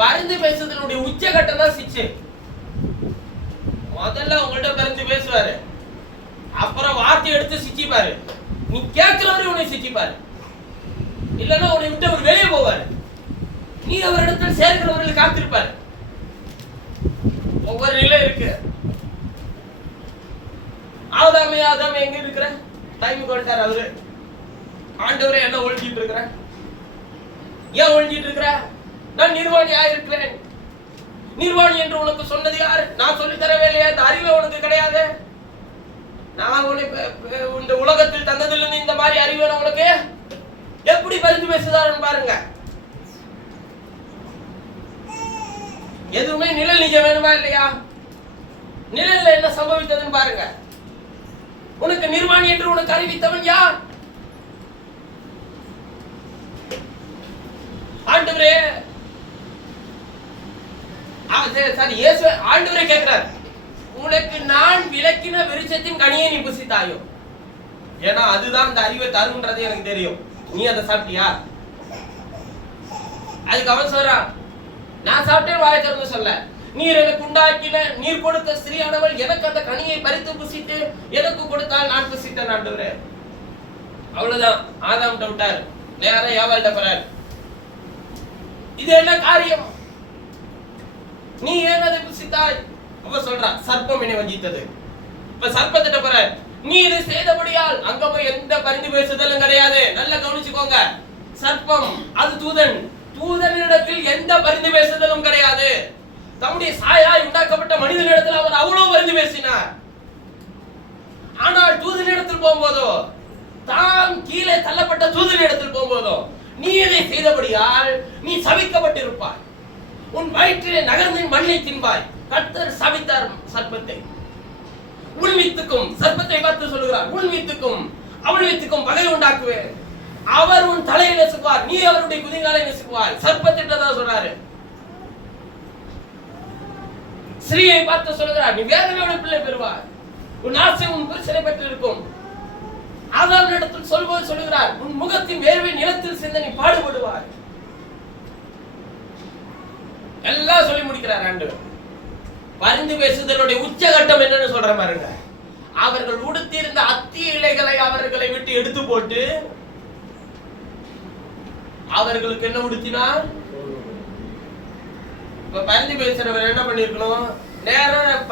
பரிந்து பேசுதலுடைய உச்சகட்டம் தான் சிச்சை. முதல்ல உங்கள்ட்ட பரிந்து பேசுவாரு, அப்புறம் வார்த்தை எடுத்து சிச்சிப்பாரு. நீ கேட்கிறவரை உன்னை சிச்சிப்பாரு, இல்லன்னா உன்னை விட்டு அவர் வெளியே போவாரு. நீ அவரிடத்தில் சேர்க்கிறவர்கள் காத்திருப்பாரு. ஒவ்வொரு நிலை இருக்கு. ஆதாமே எங்க இருக்கிற? டைமுக்கு வந்துட்டார் அவரு. ஆண்டவரே என்ன ஒழிஞ்சிட்டு இருக்கிற? ஏன் ஒழிஞ்சிட்டு இருக்கிற? நான் நிர்வாணியா இருக்கிறேன். நிர்வாணி என்று உனக்கு சொன்னது யாரு? நான் சொல்லி தரவே இல்லையா? இந்த அறிவு உனக்கு கிடையாது. நான் இந்த உலகத்தில் தந்ததிலிருந்து இந்த மாதிரி அறிவு உனக்கு எப்படி பரிந்து பேசுதாருன்னு பாருங்க. எதுவுமே நிழல் நிஜம் வேணுமா இல்லையா? நிழல்ல என்ன சம்பவித்ததுன்னு பாருங்க. உனக்கு நிர்வாணி என்று உனக்கு அறிவித்தவன் யார்? ஆண்டவரே. சரி, இயேசு ஆண்டவரே கேட்கிறார், உனக்கு நான் விலக்கின விருட்சத்தின் கனியை நீ புசித்தாயோ? ஏன்னா அதுதான் இந்த அறிவை தரும்ன்றது எனக்கு தெரியும். நீ அதை சாப்பிட்டியா? அதுக்கு அவன் சொல்றான், நான் சாப்பிட்டேன் வாயை திறந்து சொல்ல. நீர் எனக்கு உண்டாக்கின, நீர் கொடுத்த ஸ்திரீயானவள் எனக்கு அந்த கனியை பறித்து புசித்து எனக்கு கொடுத்தால் நான் புசித்தேன் ஆண்டவரே. அவ்வளவுதான். ஆதாம்கிட்ட விட்டார், நேரா ஏவாள்கிட்ட போறார். இது என்ன காரியம்? நீ ஏன் அதை புசித்தாய்? அவ சொல்றா, சர்ப்பம் என்னை வஞ்சித்தது. இப்ப சர்ப்பத்திட்ட போற, நீ இது செய்தபடியால். அங்க போய் எந்த பரிந்து பேசுதலும் கிடையாது. நல்லா கவனிச்சுக்கோங்க. சர்ப்பம் அது தூதன். தூதனிடத்தில் எந்த பரிந்து பேசுதலும் கிடையாது. தம்முடைய சாயாய் உண்டாக்கப்பட்ட மனிதனிடத்தில் அவர் அவ்வளவு பரிந்து பேசினார். ஆனால் தூதனிடத்தில் போகும்போதோ, தாம் கீழே தள்ளப்பட்ட தூதனிடத்தில் போகும்போதோ, நீ இதை செய்தபடியால் நீ சபிக்கப்பட்டிருப்பாய். உன் வயிற்றிலே நகர்ந்தின் மண்ணை தின்பாய். கர்த்தர் சபித்தார் சர்ப்பத்தை. உன் வித்துக்கும், சர்ப்பத்தை பார்த்து சொல்லுகிறார், உன் வித்துக்கும் அவள் வித்துக்கும் பகை உண்டாக்குவேன். அவர் உன் தலையை நசுக்குவார், நீ அவருடைய குதிங்காலை நசுக்குவாய். சர்ப்பத்திட்டதான் சொல்றாரு. ஸ்ரீயை பார்த்து சொல்லுகிறார், நீ வேதனையோட பிள்ளை பெறுவாய். உன் ஆசை உன் புருஷனை பெற்று இருக்கும். ஆதாம் இடத்தில் சொல்லும்போது சொல்லுகிறார், உன் முகத்தின் வேர்வை நிலத்தில் சிந்த நீ பாடுபடுவாய். எல்லாம் சொல்லி முடிக்கிறார் ஆண்டவர். பரிந்து பேசுதலுடைய உச்சகட்டம் என்னன்னு சொல்ற பாருங்க. அவர்கள் உடுத்தியிருந்த அத்தி இலைகளை அவர்களை விட்டு எடுத்து போட்டு அவர்களுக்கு என்ன உடுத்தினார்? இப்ப பரிந்து பேசுறவர் என்ன பண்ணிருக்கணும்? நேரம்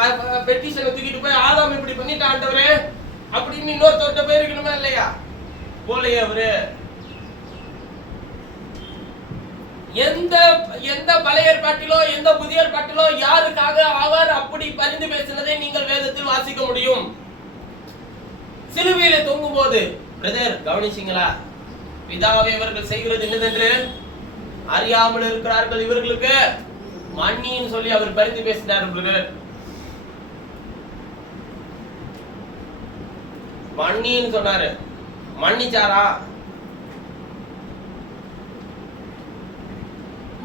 பெட்டிஷனை தூக்கிட்டு போய் ஆதாம் இப்படி பண்ணிட்டு ஆண்டவரே அப்படின்னு இன்னொருத்தவர்கிட்ட போயிருக்கணுமா இல்லையா? போலையே அவரு. எந்த பழைய ஏற்பாட்டிலோ எந்த புதிய ஏற்பாட்டிலோ யாருக்காக அவர் அப்படி பரிந்து பேசினதை நீங்கள் வேதத்தில் வாசிக்க முடியும்? சிலுவையில தொங்கும் போது பிரதர் கவனிச்சீங்களா? பிதாவே இவர்கள் செய்கிறது என்னதென்று அறியாமல் இருக்கிறார்கள், இவர்களுக்கு மன்னின்னு சொல்லி அவர் பரிந்து பேசினார். பிரதர் மன்னின்னு சொன்னாரு. மன்னிச்சாரா?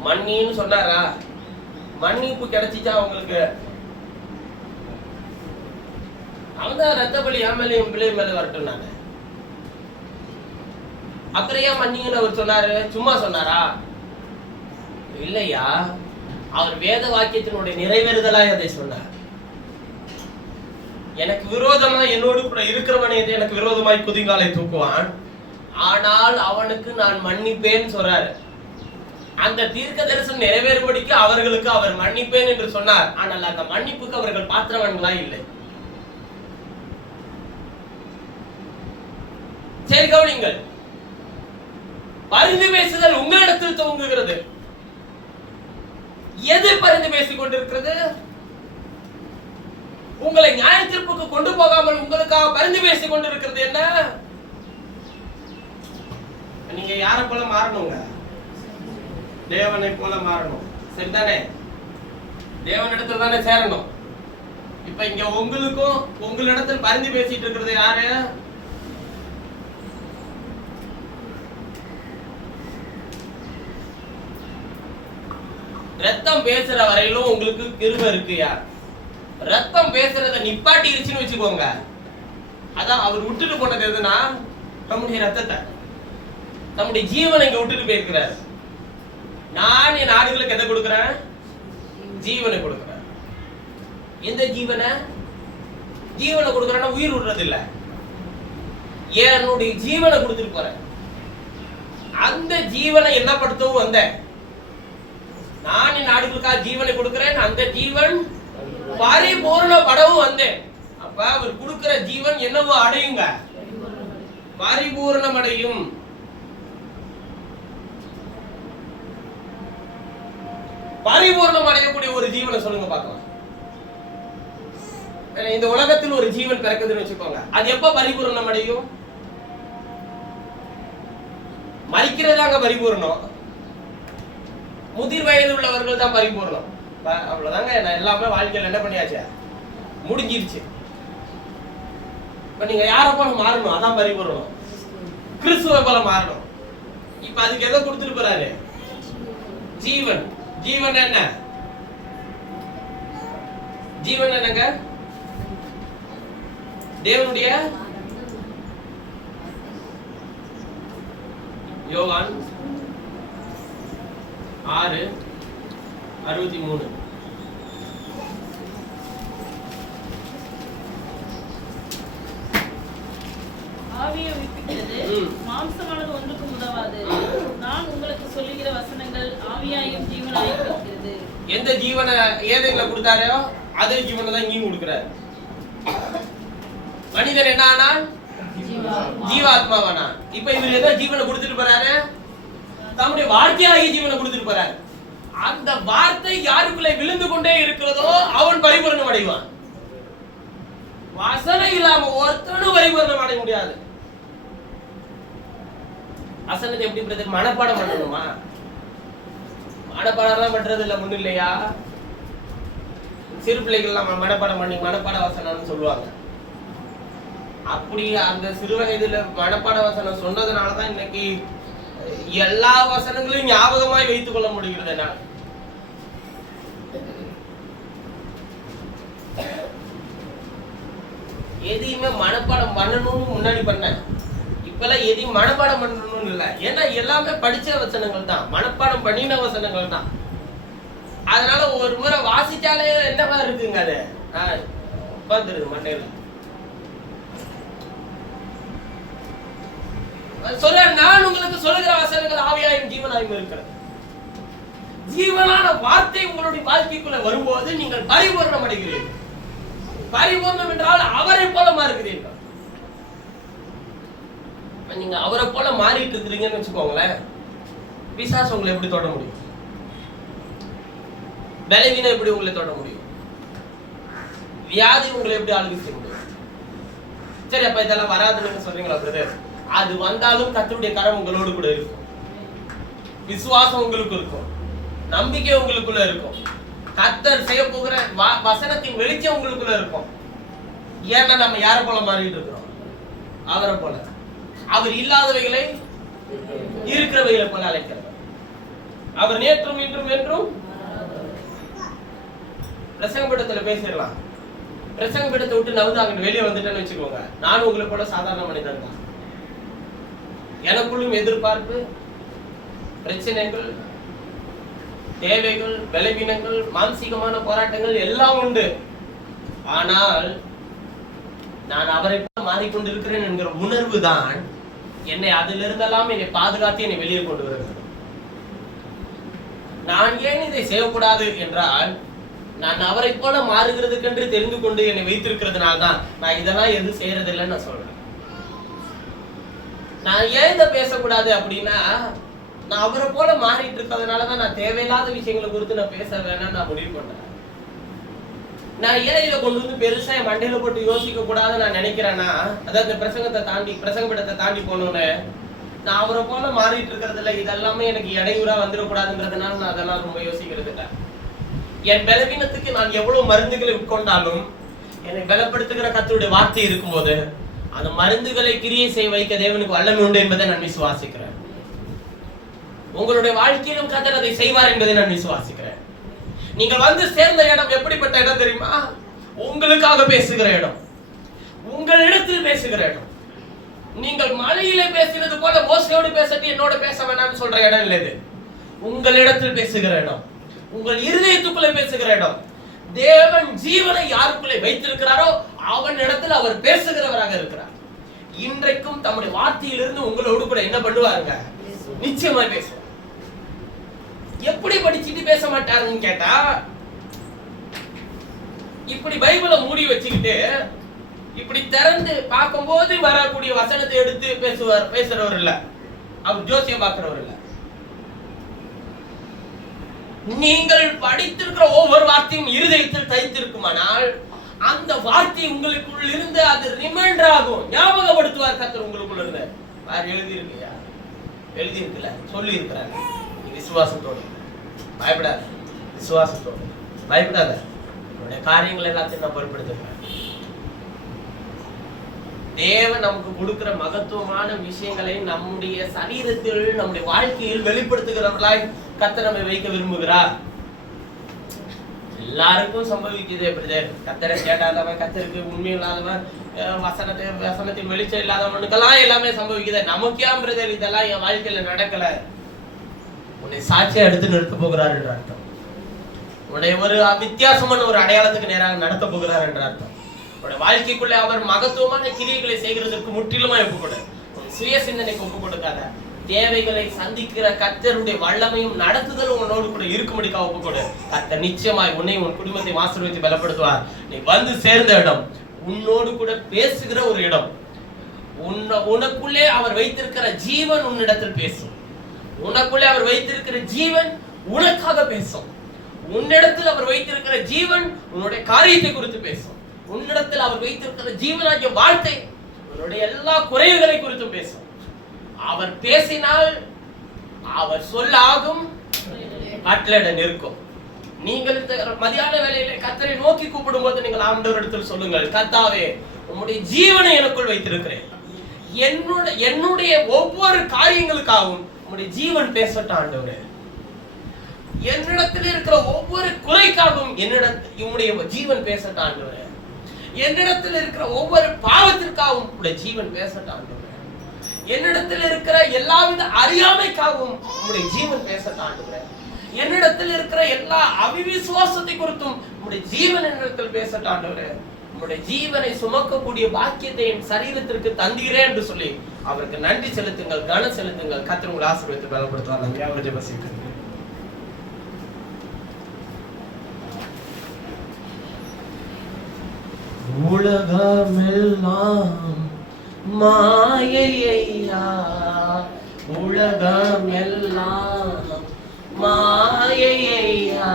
மன்னின்னு சொன்னாரா? மன்னிப்பு கிடைச்சிச்சா உங்களுக்கு? அவன்தான் ரத்த பலி என் பிள்ளை மேல வரட்டும். நாங்க அப்புறம் ஏன் மன்னிங்கன்னு அவர் சொன்னாரு? சும்மா சொன்னாரா? இல்லையா, அவர் வேத வாக்கியத்தினுடைய நிறைவேறுதலா அதை சொன்னார். எனக்கு விரோதமா என்னோடு கூட இருக்கிறவனை எனக்கு விரோதமாய் குதிங்காலை தூக்குவான், ஆனால் அவனுக்கு நான் மன்னிப்பேன் சொல்றாரு. அந்த தீர்க்க தரிசனம் நிறைவேறும்படிக்கு அவர்களுக்கு அவர் மன்னிப்பேன் என்று சொன்னார். ஆனால் அந்த மன்னிப்புக்கு அவர்கள் பாத்திரவான்களா இல்லை. சரி கவனிங்கள், பரிந்து பேசுதல் உங்களிடத்தில் துவங்குகிறது. எது பரிந்து பேசிக் கொண்டிருக்கிறது? உங்களை நியாய தீர்ப்புக்கு கொண்டு போகாமல் உங்களுக்காக பரிந்து பேசிக் கொண்டிருக்கிறது என்ன? நீங்க யாரை போல மாறணுங்க? தேவனை போல மாறணும். சரிதானே? தேவனிடத்தில் தானே சேரணும். இப்ப இங்க உங்களுக்கும் உங்களிடத்தில் பரிந்து பேசிட்டு இருக்கிறது யாரு? ரத்தம் பேசுற வரையிலும் உங்களுக்கு கிருபை இருக்கு. யார் ரத்தம் பேசுறத நிப்பாட்டிருச்சுன்னு வச்சுக்கோங்க, அதான் அவர் விட்டுட்டு போனது எதுனா நம்முடைய ரத்தத்தை, நம்முடைய ஜீவனை இங்க விட்டுட்டு போயிருக்கிறார். நான் என் நாடுகளுக்கு எதை கொடுக்கிறேன்? ஜீவனை கொடுக்கிறேன். எந்த ஜீவனை? ஜீவனை கொடுக்கிறேன்னா உயிர் விடுறது இல்ல, என்னுடைய ஜீவனை கொடுத்துட்டு போறேன். அந்த ஜீவனை என்ன படுத்தவும் வந்தேன். நான் என் நாடுகளுக்காக ஜீவனை கொடுக்கிறேன், அந்த ஜீவன் பரிபூர்ணப்படவும் வந்தேன். அப்ப அவர் கொடுக்கிற ஜீவன் என்னவோ அடையுங்க, பரிபூர்ணம் அடையும். பரிபூர்ணம் அடையக்கூடிய ஒரு ஜீவனை சொல்லுங்க பார்க்கலாம். இந்த உலகத்தில் ஒரு ஜீவன் பிறக்குதுன்னு வச்சுக்கோங்க, அது எப்ப பரிபூர்ணம் அடையும்? மரிக்கிறதாங்க பரிபூர்ணம். முதிர் வயது உள்ளவர்கள் தான் பரிபூர்ணம். அவ்வளவுதாங்க. எல்லாமே வாழ்க்கையில் என்ன பண்ணியாச்சு, முடிஞ்சிருச்சு. இப்ப நீங்க யார போல மாறணும்? அதான் பரிபூர்ணம். கிறிஸ்துவை போல மாறணும். இப்ப அதுக்கு எதை கொடுத்துட்டு போறாரு? ஜீவன். ஜீவன் என்ன? ஜீவன் என்னங்க? தேவனுடைய யோவான் 6:63. ஆவியை உயிர்ப்பிக்கிறது, மாம்சமானது ஒன்றுக்கும் உதவாது. நான் உங்களுக்கு சொல்லுகிற வசனங்கள் ஆவியாயும் ஜீவனாயும் இருக்கிறது. எந்த ஜீவனை ஏதேல கொடுத்தாரோ அதே ஜீவனை தான் இங்கேயும் கொடுக்கிறார். மனிதன் என்ன ஆனா? ஜீவாத்மாவானா? இப்ப இவர் எந்த ஜீவனை கொடுத்துட்டு போறாரு? தம்முடைய வார்த்தையாகிய ஜீவனை கொடுத்துட்டு போறாரு. அந்த வார்த்தை யாருக்குள்ளே விழுந்து கொண்டே இருக்கிறதோ அவன் பரிபூரணம் அடைவான். வசனம் இல்லாம ஒருத்தனும் பரிபூரணம் அடைய முடியாது. வசனத்தை எப்படி பிரதர் மனப்பாடம் பண்ணணுமா? மனப்பாடம் பண்றது இல்ல முன்னு இல்லையா? சிறு பிள்ளைகள் மனப்பாடம் பண்ணி மனப்பாட வசனம்னு சொல்லுவாங்க. அப்படி அந்த சிறு வயதுல மனப்பாட வசனம் சொன்னதுனாலதான் இன்னைக்கு எல்லா வசனங்களையும் ஞாபகமாய் வைத்துக் கொள்ள முடிகிறது. நான் எதையுமே மனப்பாடம் பண்ணணும்னு முன்னாடி பண்ணேன். இப்பெல்லாம் எதையும் மனப்பாடம் பண்ணணும்னு இல்லை. ஏன்னா எல்லாமே படிச்ச வசனங்கள் தான், மனப்பாடம் பண்ணின வசனங்கள் தான். அதனால ஒரு முறை வாசிச்சாலே என்னவா இருக்குங்க, அது உட்காந்துருது மண்டையில. சொல்ற நான் உங்களுக்கு உங்களுக்கு சொல்லுகிற வசனங்கள் ஆவியாயும் ஜீவனாயும் இருக்கிறது. ஜீவனான வார்த்தை உங்களுடைய வாழ்க்கைக்குள்ள வரும்போது நீங்கள் பரிபூரணம் அடைகிறீர்கள். பரிபூரணம் என்றால் அவரை போல மாறுகிறீர்கள். நீங்க அவரை போல மாறிட்டு இருக்கிறீங்கன்னு வச்சுக்கோங்களேன், பிசாசு உங்களை எப்படி தொட முடியும்? பலவீனம் எப்படி உங்களை தொட முடியும்? வியாதி உங்களை எப்படி ஆளுகை செய்ய முடியும்? சரி, அப்ப இதெல்லாம் வராதுன்னு சொல்றீங்களா பிரதர்? அது வந்தாலும் கர்த்தருடைய கரம் உங்களோடு கூட இருக்கும். விசுவாசம் உங்களுக்கு இருக்கும், நம்பிக்கை உங்களுக்குள்ள இருக்கும், கர்த்தர் செய்ய போகிற வசனத்தின் வெளிச்சம் உங்களுக்குள்ள இருக்கும். ஏன்னா நம்ம யாரை போல மாறிட்டு இருக்கிறோம்? அவரை போல. அவர் இல்லாதவைகளை இருக்கிறவைகளை போல அழைக்கிறார். அவர் நேற்றும் இன்றும் என்றும். பிரசங்கப்படத்துல பேசிடலாம். பிரசங்கப்படத்தை விட்டு நவுந்து அங்க வெளியே வந்துட்டேன்னு வச்சுக்கோங்க, நானும் உங்களை போல சாதாரண மனிதன் தான். எனக்குள்ளும் எதிர்பார்ப்பு, பிரச்சனைகள், தேவைகள், பலவீனங்கள், மானசீகமான போராட்டங்கள் எல்லாம் உண்டு. ஆனால் நான் அவரை போல மாறிக்கொண்டிருக்கிறேன் என்கிற உணர்வு தான் என்னை அதிலிருந்தெல்லாம் என்னை பாதுகாத்து என்னை வெளியே கொண்டு வருகிறது. நான் ஏன் இதை செய்யக்கூடாது என்றால், நான் அவரை போல மாறுகிறதுக்கென்று தெரிந்து கொண்டு என்னை வைத்திருக்கிறதுனால தான் நான் இதெல்லாம் எதுவும் செய்யறது இல்லைன்னு நான் சொல்றேன். நான் ஏன் இதை பேசக்கூடாது அப்படின்னா, நான் அவரை போல மாறிட்டு இருக்கிறதுனாலதான் நான் தேவையில்லாத விஷயங்களை குறித்து நான் பேச வேணாம் நான் முடிவு பண்றேன். நான் ஏன் இதை கொண்டு வந்து பெருசா என் மண்டையில போட்டு யோசிக்க கூடாதுன்னு நான் நினைக்கிறேன்னா, அதாவது பிரசங்கப்படத்தை தாண்டி போனோன்னு நான் அவரை போல மாறிட்டு இருக்கிறதுல இதெல்லாமே எனக்கு இடையூறா வந்துடக்கூடாதுன்றதுனால நான் அதெல்லாம் ரொம்ப யோசிக்கிறது இல்லை. என் பலவீனத்துக்கு நான் எவ்வளவு மருந்துகளை உட்கொண்டாலும் என்னை பலப்படுத்துகிற கர்த்தருடைய வார்த்தை இருக்கும்போது அந்த மருந்துகளை கிரியை செய்ய வைக்க தேவனுக்கு வல்லமை உண்டு என்பதை நான் விசுவாசிக்கிறேன். உங்களுடைய வாழ்க்கையிலும் கர்த்தர் அதை செய்வார் என்பதை நான் விசுவாசிக்கிறேன். நீங்கள் வந்து சேர்ந்த இடம் எப்படிப்பட்ட இடம் தெரியுமா? உங்களுக்காக பேசுகிற இடம், உங்களிடத்தில் பேசுகிற இடம். நீங்கள் மலையிலே பேசுகிறது போல மோசையோடு பேசிட்டு என்னோட பேச வேணாம்னு சொல்ற இடம் இல்லை. இது உங்களிடத்தில் பேசுகிற இடம், உங்கள் இருதயத்துக்குள்ளே பேசுகிற இடம். தேவன் ஜீவனை யாருக்குள்ளே வைத்திருக்கிறாரோ அவன் இடத்தில் அவர் பேசுகிறவராக இருக்கிறார். இன்றைக்கும் தம்முடைய வார்த்தையிலிருந்து உங்களோடு கூட என்ன பண்ணுவாருங்க? நிச்சயமா பேசுவார். எப்படி படிச்சுட்டு பேச மாட்டாருன்னு கேட்டா, இப்படி பைபிளை மூடி வச்சுக்கிட்டு இப்படி திறந்து பார்க்கும்போது வரக்கூடிய வசனத்தை எடுத்து பேசுறவர் இல்ல. அவர் ஜோசியம் பார்க்கிறவர் இல்ல. நீங்கள் படித்திருக்கிற ஒவ்வொரு வார்த்தையும் இருதயத்தில் தைத்திருக்குமானால் அந்த வார்த்தை உங்களுக்குள் இருந்து அது ரிமைண்டர் ஆகும். ஞாபகப்படுத்துவார் கர்த்தர் உங்களுக்குள்ள இருந்து. எழுதி இருக்கையா? எழுதி இருக்குல்ல, சொல்லி இருக்கிறாங்க. விசுவாசத்தோடு பயப்படாத, விசுவாசத்தோடு பயப்படாத, உன்னுடைய காரியங்கள் எல்லாத்தையும் நான் பொறுப்படுத்துகிறேன். தேவன் நமக்கு கொடுக்கிற மகத்துவமான விஷயங்களை நம்முடைய சரீரத்தில் நம்முடைய வாழ்க்கையில் வெளிப்படுத்துகிறவர்களாய் கர்த்தர் நம்மை வைக்க விரும்புகிறார். எல்லாருக்கும் சம்பவிக்குது. பிரதர், கர்த்தரை கேட்டாதவன், கர்த்தருக்கு உண்மை இல்லாதவன், வசனத்தின் வெளிச்சம் இல்லாதவனுக்கெல்லாம் எல்லாமே சம்பவிக்குது. நமக்கே பிரதர் இதெல்லாம் என் வாழ்க்கையில நடக்கல. உன்னை சாட்சியா எடுத்து நிறுத்த போகிறார் என்ற அர்த்தம். உன்னை ஒரு வித்தியாசமான ஒரு அடையாளத்துக்கு நேராக நடத்த போகிறார் என்ற அர்த்தம். உன்னுடைய வாழ்க்கைக்குள்ளே அவர் மகத்துவமான கிரியைகளை செய்கிறதற்கு முற்றிலுமா ஒப்புக்கொடு. சுய சிந்தனைக்கு ஒப்பு கொடுக்காத. தேவைகளை சந்திக்கிற கர்த்தருடைய வல்லமையும் நடத்துதலும் உன்னோடு கூட இருக்கும்படிக்கா ஒப்புக்கொடு. கர்த்தர் நிச்சயமாய் உன்னை உன் குடும்பத்தை ஆசீர்வதித்து பலப்படுத்துவார். நீ வந்து சேர்ந்த இடம் உன்னோடு கூட பேசுகிற ஒரு இடம். உனக்குள்ளே அவர் வைத்திருக்கிற ஜீவன் உன்னிடத்தில் பேசும். உனக்குள்ளே அவர் வைத்திருக்கிற ஜீவன் உனக்காக பேசும். உன்னிடத்தில் அவர் வைத்திருக்கிற ஜீவன் உன்னுடைய காரியத்தை குறித்து பேசும். உன்னிடத்தில் அவர் வைத்திருக்கிற ஜீவனாகிய வார்த்தை உன்னுடைய எல்லா குறைவுகளை குறித்தும் பேசும். அவர் பேசினால் அவர் சொல்லாகும், கட்டளையிட நிற்கும். நீங்கள் மதியான வேளையிலே கர்த்தரை நோக்கி கூப்பிடும் போது நீங்கள் ஆண்டவரிடத்தில் சொல்லுங்கள், கர்த்தாவே உம்முடைய ஜீவனை எனக்குள் வைத்திருக்கிறேன். என்னுடைய ஒவ்வொரு காரியங்களுக்காகவும் உம்முடைய ஜீவன் பேசட்டும் ஆண்டவரே. என்னிடத்தில் இருக்கிற ஒவ்வொரு குறைக்காகவும் உம்முடைய ஜீவன் பேசட்டும் ஆண்டவரே. என்னிடத்தில் இருக்கிற ஒவ்வொரு பாவத்திற்காகவும் உம்முடைய ஜீவன் பேசட்டும் ஆண்டவரே. என்னிடத்தில் இருக்கிற எல்லாவித அறியாமைக்காகவும் உம்முடைய ஜீவன் பேசட்டும் ஆண்டவரே. என்னிடத்தில் இருக்கிற எல்லா அவிசுவாசத்தை குறித்தும் உம்முடைய ஜீவன் என்னிடத்தில் பேசட்டும் ஆண்டவரே. உம்முடைய ஜீவனை சுமக்கக்கூடிய பாக்கியத்தை என் சரீரத்திற்கு தந்தீரே என்று சொல்லி அவருக்கு நன்றி செலுத்துங்கள், கனம் செலுத்துங்கள். கர்த்தர் உங்களை ஆசீர்வதித்து பலப்படுத்துவார். நன்றி. அவர் ஜெபம் உலகமெல்லாம் மாயையா, உலகமெல்லாம் மாயையா,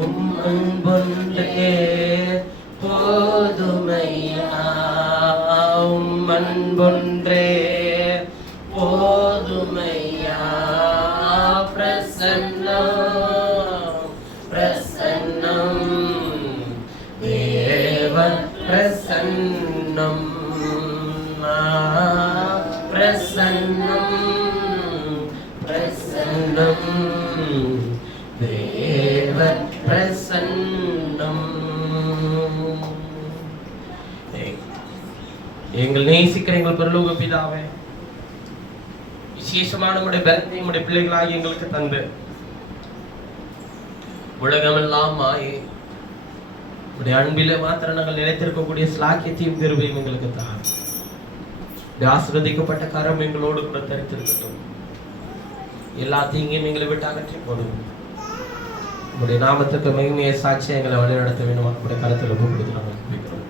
உம் அன்பொன்றே போதுமையா, உம் அன்பொன்றே போதுமையா. பிரசன்னம் பிரசன்னம் தேவ பிரசன்னம் பிரசன்னம் பிரசன்னம் தேவ பிரசன்னம். எங்கள் நேசிக்கிற எங்கள் பரலோக பிதாவே, விசேஷமான உடைய பலத்தை உடைய பிள்ளைகளாகி எங்களுக்கு தந்து உலகமெல்லாம் மாயே உடைய அன்பிலே மாத்திர நாங்கள் நிலைத்திருக்கக்கூடிய ஸ்லாக்கியத்தையும் கிருபையும் எங்களுக்கு தான். ஆசீர்வதிக்கப்பட்ட கரம் எங்களோடு கூட தரித்திருக்கட்டும். எல்லா தீங்கையும் எங்களை விட்டு அகற்றி போடும். உங்களுடைய நாமத்துக்கு மகிமையை சாட்சியை எங்களை வழிநடத்த வேண்டும். நம்முடைய கருத்தில் ஒப்புக்கொடுத்து நாங்கள் கேட்கிறோம்.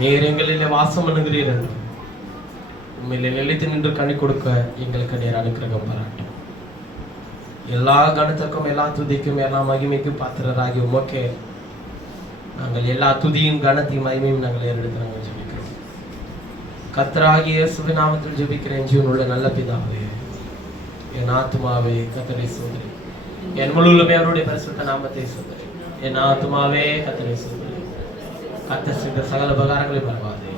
நீர் எங்களிலே வாசம் பண்ணுகிறீர் என்று உண்மையிலே நிலைத்து நின்று கனி கொடுக்க எங்களுக்கு நேர் அனுக்கிரகம் பாராட்டும். எல்லா கணத்துக்கும் எல்லா துதிக்கும் எல்லா மகிமைக்கும் பாத்திரராகி உமக்கே நாங்கள் எல்லா துதியும் கனத்தையும் மகிமையும் நாங்கள் ஏறெடுத்து நாங்கள் ஜெபிக்கிறோம். கர்த்தராகிய இயேசுவின் நாமத்தில் ஜெபிக்கிறேன் ஜீவனுள்ள நல்ல பிதாவே. என் ஆத்துமாவே கர்த்தரை சோதரி, என் முழுவதுமே அவருடைய பரிசுத்த நாமத்தை சோதரி. என் ஆத்துமாவே கர்த்தரை சோதரி, கர்த்தர் செய்த சகல உபகாரங்களை மறவாதே.